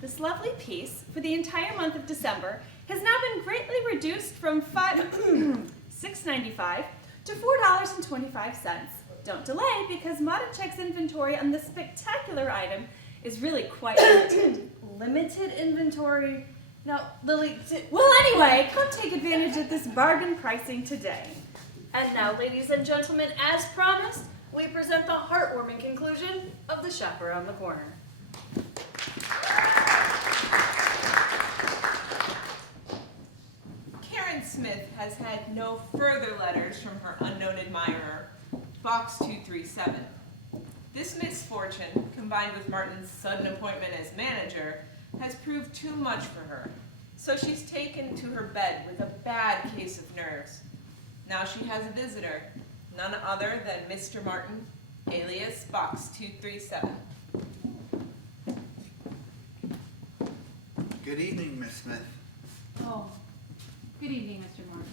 this lovely piece for the entire month of December has now been greatly reduced from $6.95 to $4.25. Don't delay, because Matichek's inventory on this spectacular item is really quite limited. Limited inventory. Now, Lily, Well, anyway, come take advantage of this bargain pricing today. and now, ladies and gentlemen, as promised, we present the heartwarming conclusion of the Shop Around the Corner. Karen Smith has had no further letters from her unknown admirer, Box 237. This misfortune, combined with Martin's sudden appointment as manager, has proved too much for her, so she's taken to her bed with a bad case of nerves. Now she has a visitor, none other than Mr. Martin, alias Box 237. Good evening, Miss Smith. Oh, good evening, Mr. Martin.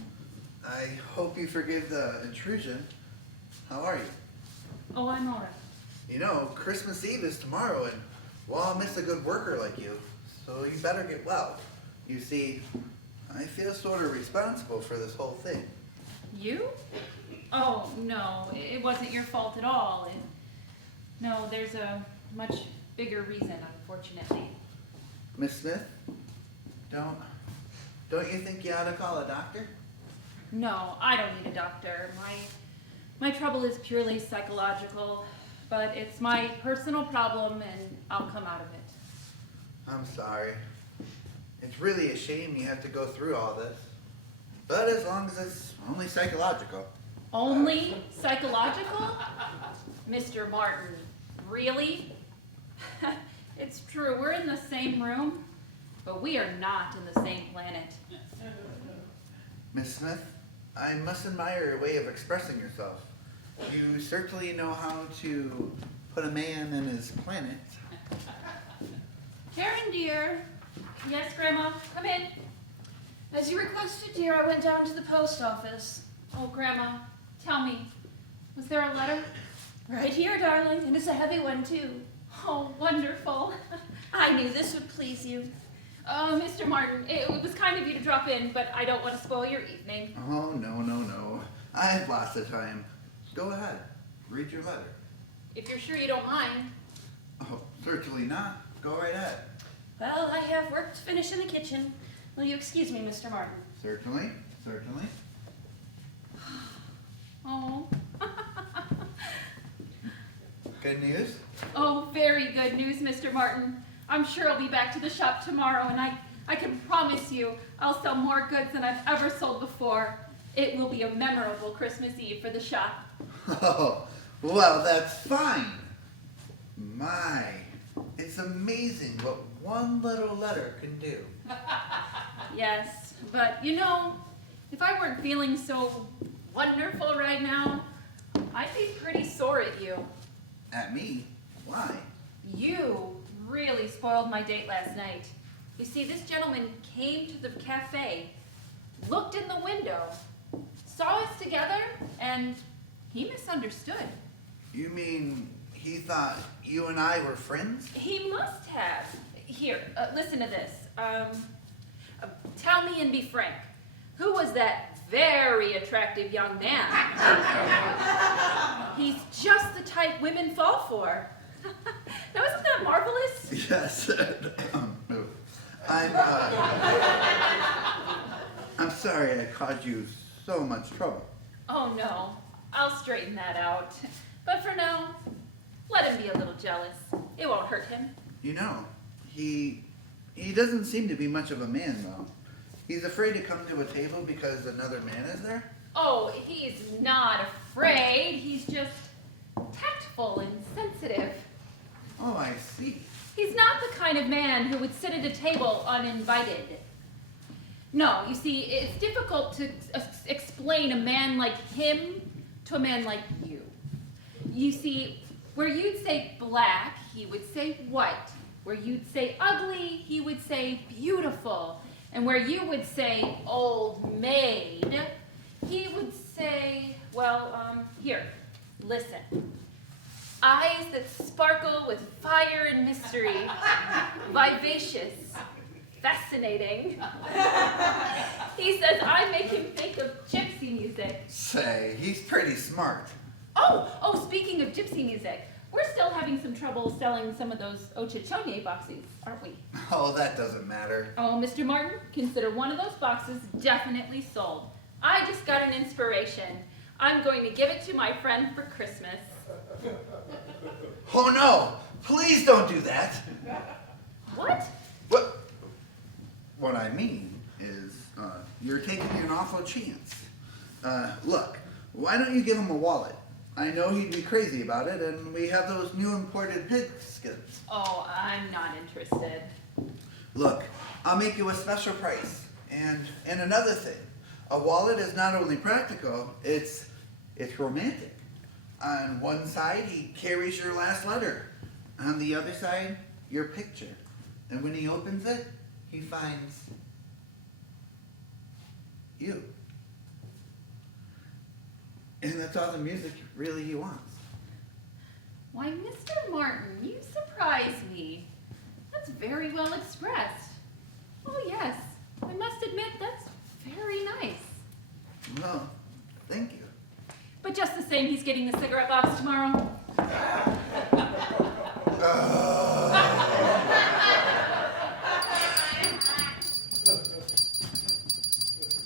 I hope you forgive the intrusion. How are you? Oh, I'm all right. You know, Christmas Eve is tomorrow, and well, I'll miss a good worker like you, so you better get well. You see, I feel sort of responsible for this whole thing. You? Oh, no, it wasn't your fault at all. No, there's a much bigger reason, unfortunately. Miss Smith, don't you think you ought to call a doctor? No, I don't need a doctor. My trouble is purely psychological, but it's my personal problem and I'll come out of it. I'm sorry. It's really a shame you have to go through all this. But as long as it's only psychological. Only psychological? Mr. Martin, really? It's true, we're in the same room, but we are not in the same planet. Miss Smith, I must admire your way of expressing yourself. You certainly know how to put a man in his planet. Karen, dear, Yes, Grandma, come in. as you requested, dear, I went down to the post office. Oh, Grandma, tell me, was there a letter? Right here, darling, and it's a heavy one, too. Oh, wonderful. I knew this would please you. Mr. Martin, it was kind of you to drop in, but I don't want to spoil your evening. Oh, no. I have lots of time. Go ahead. Read your letter. If you're sure you don't mind. Oh, certainly not. Go right ahead. Well, I have work to finish in the kitchen. Will you excuse me, Mr. Martin? Certainly. Oh. Good news? Oh, very good news, Mr. Martin. I'm sure I'll be back to the shop tomorrow, and I can promise you I'll sell more goods than I've ever sold before. It will be a memorable Christmas Eve for the shop. Oh, well, that's fine. My, it's amazing what one little letter can do. Yes, but you know, if I weren't feeling so wonderful right now, I'd be pretty sore at you. At me? Why? You really spoiled my date last night. You see, this gentleman came to the cafe, looked in the window, saw us together, and he misunderstood. You mean he thought you and I were friends? He must have. Here, listen to this. Tell me and be frank. Who was that very attractive young man? He's just the type women fall for. Now, isn't that marvelous? Yes. I'm sorry I caused you so much trouble. Oh no, I'll straighten that out. But for now, let him be a little jealous. It won't hurt him. You know, he doesn't seem to be much of a man, though. He's afraid to come to a table because another man is there? Oh, he's not afraid. He's just tactful and sensitive. Oh, I see. He's not the kind of man who would sit at a table uninvited. No, you see, it's difficult to explain a man like him to a man like you. You see, where you'd say black, he would say white. Where you'd say ugly, he would say beautiful. And where you would say old maid, he would say here, listen. Eyes that sparkle with fire and mystery. Vivacious. Fascinating. He says I make him think of gypsy music. Say, he's pretty smart. Oh, speaking of gypsy music, we're still having some trouble selling some of those Ochichonye boxes, aren't we? Oh, that doesn't matter. Oh, Mr. Martin, consider one of those boxes definitely sold. I just got an inspiration. I'm going to give it to my friend for Christmas. Oh no, please don't do that. What? What I mean is, you're taking an awful chance. Look, why don't you give him a wallet? I know he'd be crazy about it, and we have those new imported pig skins. Oh, I'm not interested. Look, I'll make you a special price. And another thing, a wallet is not only practical, it's romantic. On one side, he carries your last letter. On the other side, your picture. And when he opens it, he finds you. And that's all the music really he wants. Why, Mr. Martin, you surprise me. That's very well expressed. Oh, yes, I must admit that's very nice. Well, thank you. But just the same, he's getting the cigarette box tomorrow.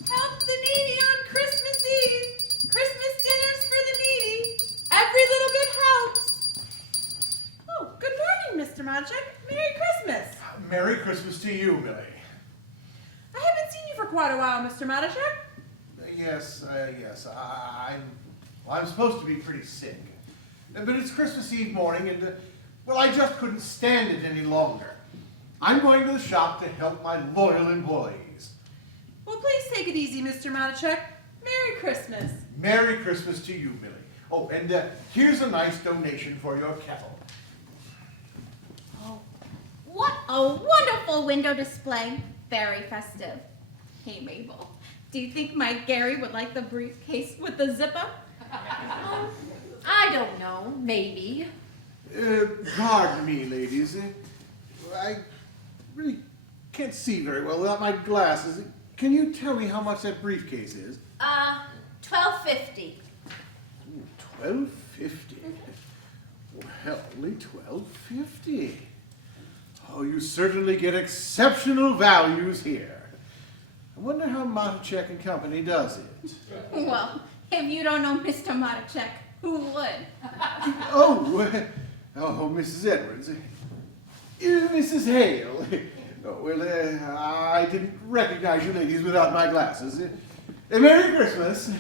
Help the needy on Christmas Eve. Christmas dinners for the needy. Every little bit helps. Oh, good morning, Mr. Monchek. Merry Christmas. Merry Christmas to you, Millie. I haven't seen you for quite a while, Mr. Monchek. Yes. I'm supposed to be pretty sick. But it's Christmas Eve morning, and, well, I just couldn't stand it any longer. I'm going to the shop to help my loyal employees. Well, please take it easy, Mr. Monchek. Merry Christmas. Merry Christmas to you, Millie. Oh, and here's a nice donation for your kettle. Oh, what a wonderful window display. Very festive. Hey, Mabel, do you think my Gary would like the briefcase with the zipper? I don't know. Maybe. Pardon me, ladies. I really can't see very well without my glasses. Can you tell me how much that briefcase is? $12.50. $12.50. Well, only $12.50. Oh, you certainly get exceptional values here. I wonder how Matacek and Company does it. Well, if you don't know Mr. Matacek, who would? Oh, Mrs. Edwards. Mrs. Hale. Oh, well, I didn't recognize you ladies without my glasses. Merry Christmas.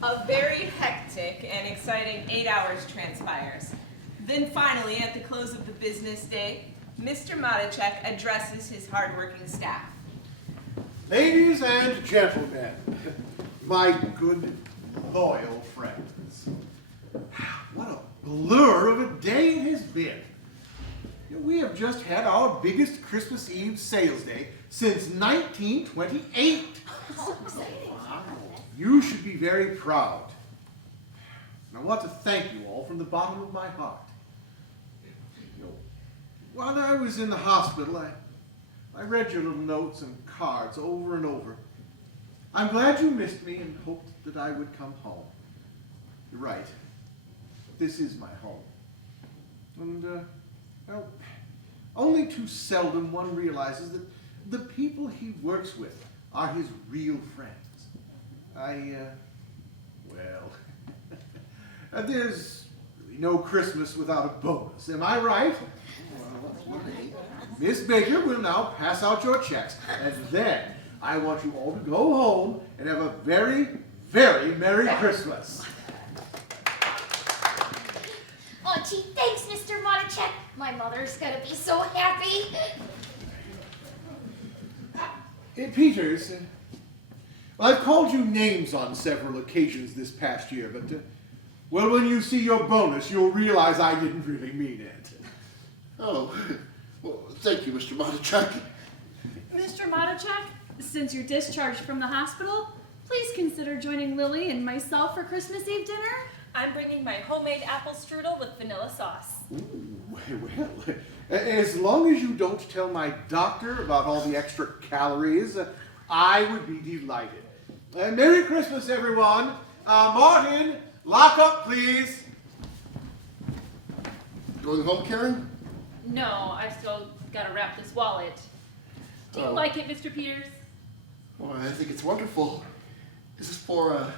A very hectic and exciting 8 hours transpires. Then finally, at the close of the business day, Mr. Matacek addresses his hardworking staff. Ladies and gentlemen, my good, loyal friends, what a blur of a day it has been. We have just had our biggest Christmas Eve sales day since 1928. You should be very proud. And I want to thank you all from the bottom of my heart. While I was in the hospital, I read your little notes and cards over and over. I'm glad you missed me and hoped that I would come home. You're right. This is my home. And, well, only too seldom one realizes that the people he works with are his real friends. There's really no Christmas without a bonus. Am I right? Miss Baker will now pass out your checks, and then I want you all to go home and have a very, very Merry Christmas. Oh, gee, thanks, Mr. Matichek. My mother's gonna be so happy. Hey, Peters, well, I've called you names on several occasions this past year, but, well, when you see your bonus, you'll realize I didn't really mean it. Oh, well, thank you, Mr. Matichek. Mr. Matichek, since you're discharged from the hospital, please consider joining Lily and myself for Christmas Eve dinner. I'm bringing my homemade apple strudel with vanilla sauce. Ooh, well, as long as you don't tell my doctor about all the extra calories, I would be delighted. Merry Christmas, everyone. Martin, lock up, please. Going home, Karen? No, I still gotta wrap this wallet. Do you like it, Mr. Peters? Oh, I think it's wonderful. Is this for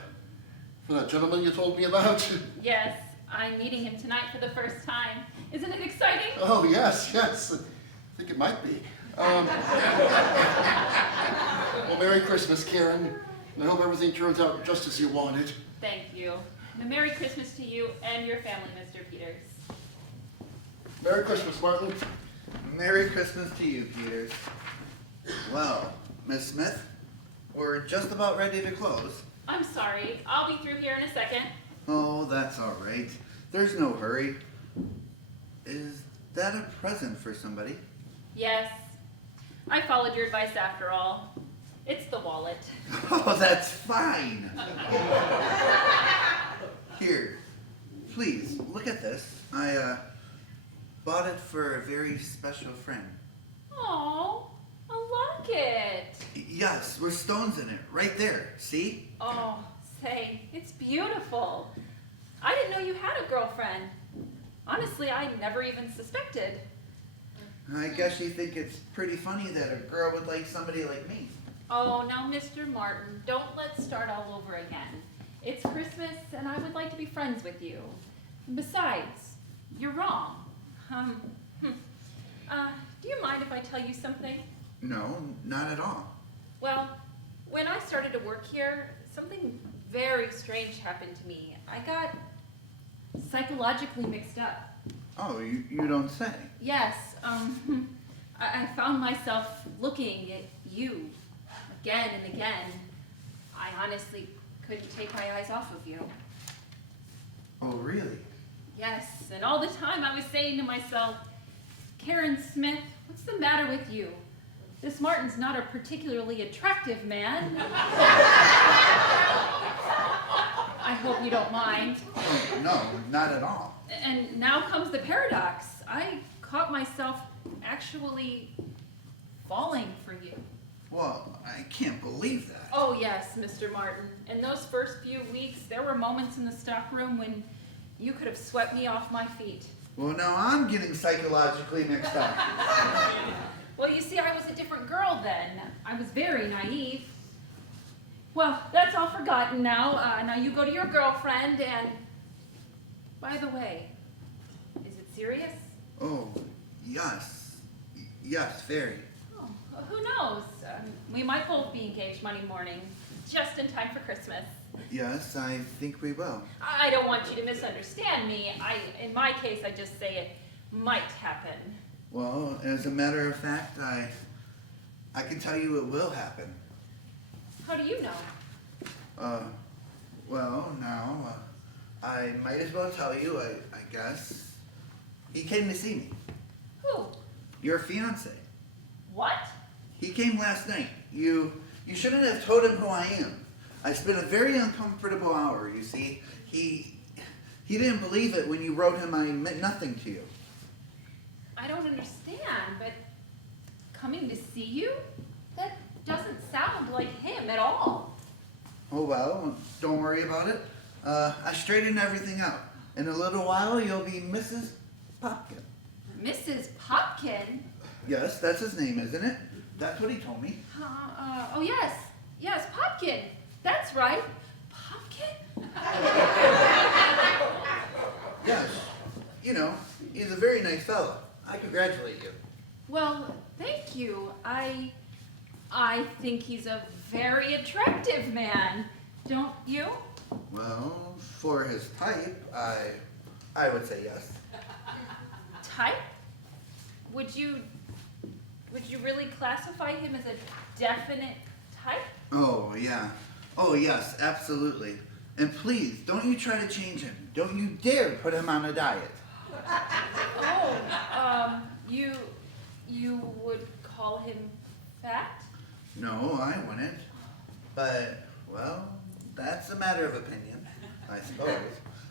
that gentleman you told me about? Yes, I'm meeting him tonight for the first time. Isn't it exciting? Oh, yes. I think it might be. Well, Merry Christmas, Karen. And I hope everything turns out just as you wanted. Thank you. And a Merry Christmas to you and your family, Mr. Peters. Merry Christmas, Martin. Merry Christmas to you, Peters. Well, Miss Smith, we're just about ready to close. I'm sorry. I'll be through here in a second. Oh, that's all right. There's no hurry. Is that a present for somebody? Yes. I followed your advice after all. It's the wallet. Oh, that's fine. Here, please, look at this. I bought it for a very special friend. Oh, a locket. Yes, with stones in it, right there. See? Oh, say, it's beautiful. I didn't know you had a girlfriend. Honestly, I never even suspected. I guess you think it's pretty funny that a girl would like somebody like me. Oh, now, Mr. Martin, don't let's start all over again. It's Christmas, and I would like to be friends with you. Besides, you're wrong. Do you mind if I tell you something? No, not at all. Well, when I started to work here, something very strange happened to me. I got psychologically mixed up. Oh, you don't say. Yes, I found myself looking at you again and again. I honestly couldn't take my eyes off of you. Oh, really? Yes, and all the time I was saying to myself, Karen Smith, what's the matter with you? This Martin's not a particularly attractive man. I hope you don't mind. Oh, no, not at all. And now comes the paradox. I caught myself actually falling for you. Well, I can't believe that. Oh yes, Mr. Martin. In those first few weeks, there were moments in the stockroom when you could have swept me off my feet. Well, now I'm getting psychologically mixed up. Well, you see, I was a different girl then. I was very naive. Well, that's all forgotten now. Now you go to your girlfriend and... By the way, is it serious? Oh, yes. Yes, very. Oh, who knows? We might both be engaged Monday morning, just in time for Christmas. Yes, I think we will. I don't want you to misunderstand me. In my case, I just say it might happen. Well, as a matter of fact, I can tell you it will happen. How do you know? Well, now, I might as well tell you, I guess. He came to see me. Who? Your fiance. What? He came last night. You shouldn't have told him who I am. I spent a very uncomfortable hour, you see. He didn't believe it when you wrote him I meant nothing to you. I don't understand, but coming to see you? That doesn't sound like him at all. Oh well, don't worry about it. I straightened everything out. In a little while, you'll be Mrs. Popkin. Mrs. Popkin? Yes, that's his name, isn't it? That's what he told me. Oh yes. Yes, Popkin. That's right. Popkin? Yes. You know, he's a very nice fellow. I congratulate you. Well, thank you. I think he's a very attractive man. Don't you? Well, for his type, I would say yes. Type? Would you really classify him as a definite type? Oh, yeah. Oh, yes, absolutely. And please, don't you try to change him. Don't you dare put him on a diet. Oh, you would call him fat? No, I wouldn't. But, well, that's a matter of opinion, I suppose.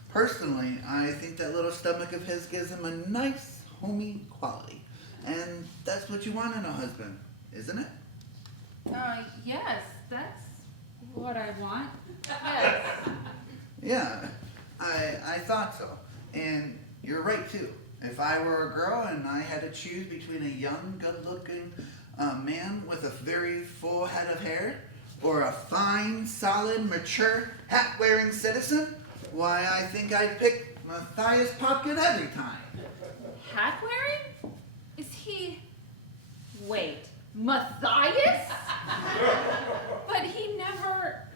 Personally, I think that little stomach of his gives him a nice, homey quality. And that's what you want in a husband, isn't it? Yes, that's what I want. Yes. Yeah, I thought so. And you're right, too. If I were a girl and I had to choose between a young, good-looking man with a very full head of hair or a fine, solid, mature, hat-wearing citizen, why, I think I'd pick Matthias Popkin every time. Hat wearing? Is he... Wait, Matthias? But he never...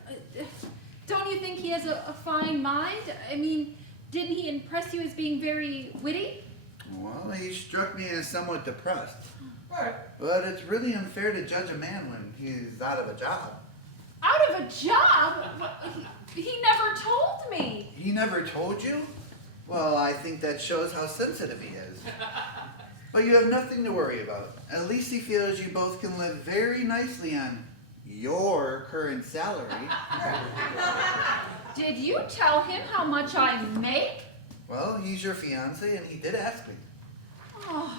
Don't you think he has a fine mind? I mean, didn't he impress you as being very witty? Well, he struck me as somewhat depressed. But it's really unfair to judge a man when he's out of a job. Out of a job? He never told me. He never told you? Well, I think that shows how sensitive he is. But you have nothing to worry about. At least he feels you both can live very nicely on your current salary. Did you tell him how much I make? Well, he's your fiancé, and he did ask me. Oh.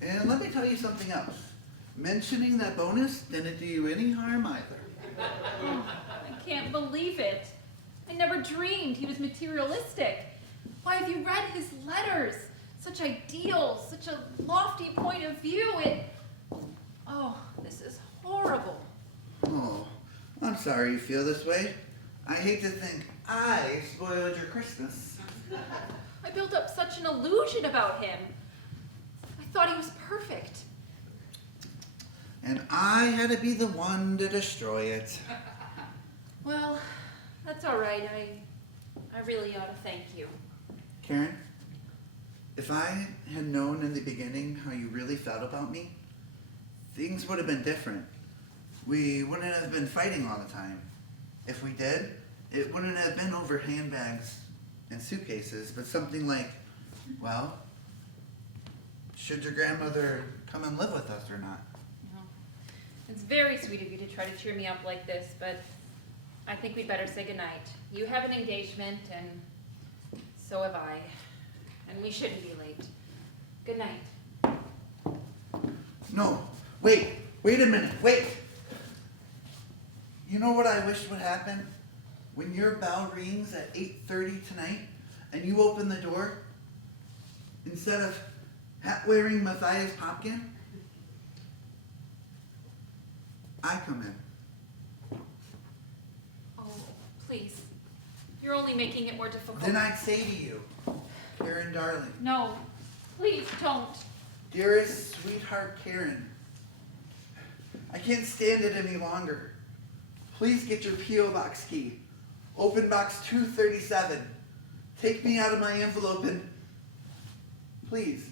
And let me tell you something else. Mentioning that bonus didn't do you any harm either. Oh, I can't believe it. I never dreamed he was materialistic. Why, have you read his letters? Such ideals, such a lofty point of view. Oh, this is horrible. Oh, I'm sorry you feel this way. I hate to think I spoiled your Christmas. I built up such an illusion about him. I thought he was perfect. And I had to be the one to destroy it. Well, that's all right. I really ought to thank you. Karen, if I had known in the beginning how you really felt about me, things would have been different. We wouldn't have been fighting all the time. If we did, it wouldn't have been over handbags and suitcases, but something like, well, should your grandmother come and live with us or not? It's very sweet of you to try to cheer me up like this, but I think we'd better say goodnight. You have an engagement, and so have I. And we shouldn't be late. Good night. No, wait a minute, wait. You know what I wish would happen? When your bell rings at 8:30 tonight, and you open the door, instead of hat-wearing Matthias Popkin, I come in. Oh, please. You're only making it more difficult. Then I'd say to you, Karen darling, No, please don't. dearest sweetheart Karen, I can't stand it any longer. Please get your P.O. Box key. Open box 237. Take me out of my envelope and please,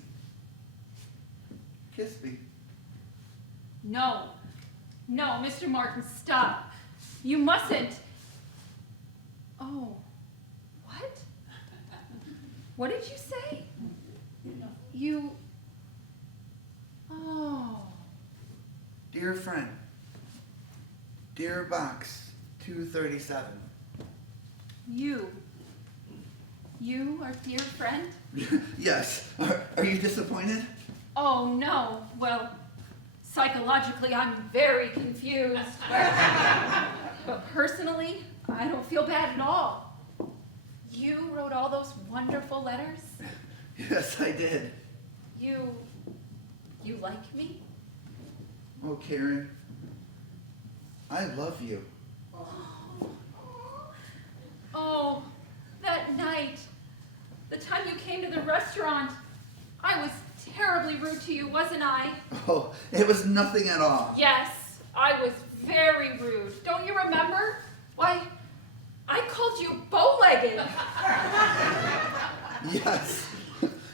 kiss me. No. No, Mr. Martin, stop. You mustn't. Oh, what? What did you say? You... Oh. Dear friend, dear box 237. You are dear friend? Yes. Are you disappointed? Oh no. Well, psychologically I'm very confused. But personally, I don't feel bad at all. You wrote all those wonderful letters? Yes, I did. You like me? Oh, Karen, I love you. Oh, that night. The time you came to the restaurant. I was terribly rude to you, wasn't I? Oh, it was nothing at all. Yes, I was very rude. Don't you remember? Why, I called you bow-legged. Yes.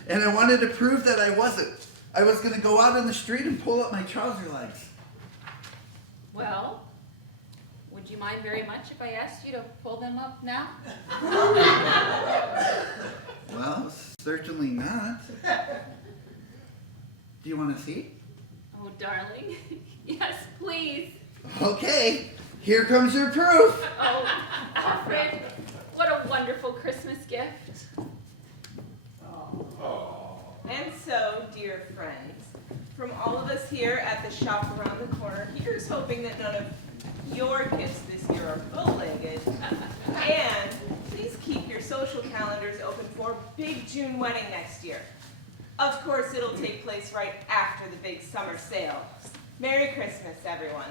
And I wanted to prove that I wasn't. I was going to go out in the street and pull up my trouser legs. Well, would you mind very much if I asked you to pull them up now? Well, certainly not. Do you want to see? Oh, darling. Yes, please. Okay, here comes your proof. Oh, Alfred, what a wonderful Christmas gift. And so, dear friends, from all of us here at the shop around the corner, here's hoping that none of your gifts this year are bow-legged. And please keep your social calendars open for Big June wedding next year. Of course, it'll take place right after the big summer sale. Merry Christmas, everyone.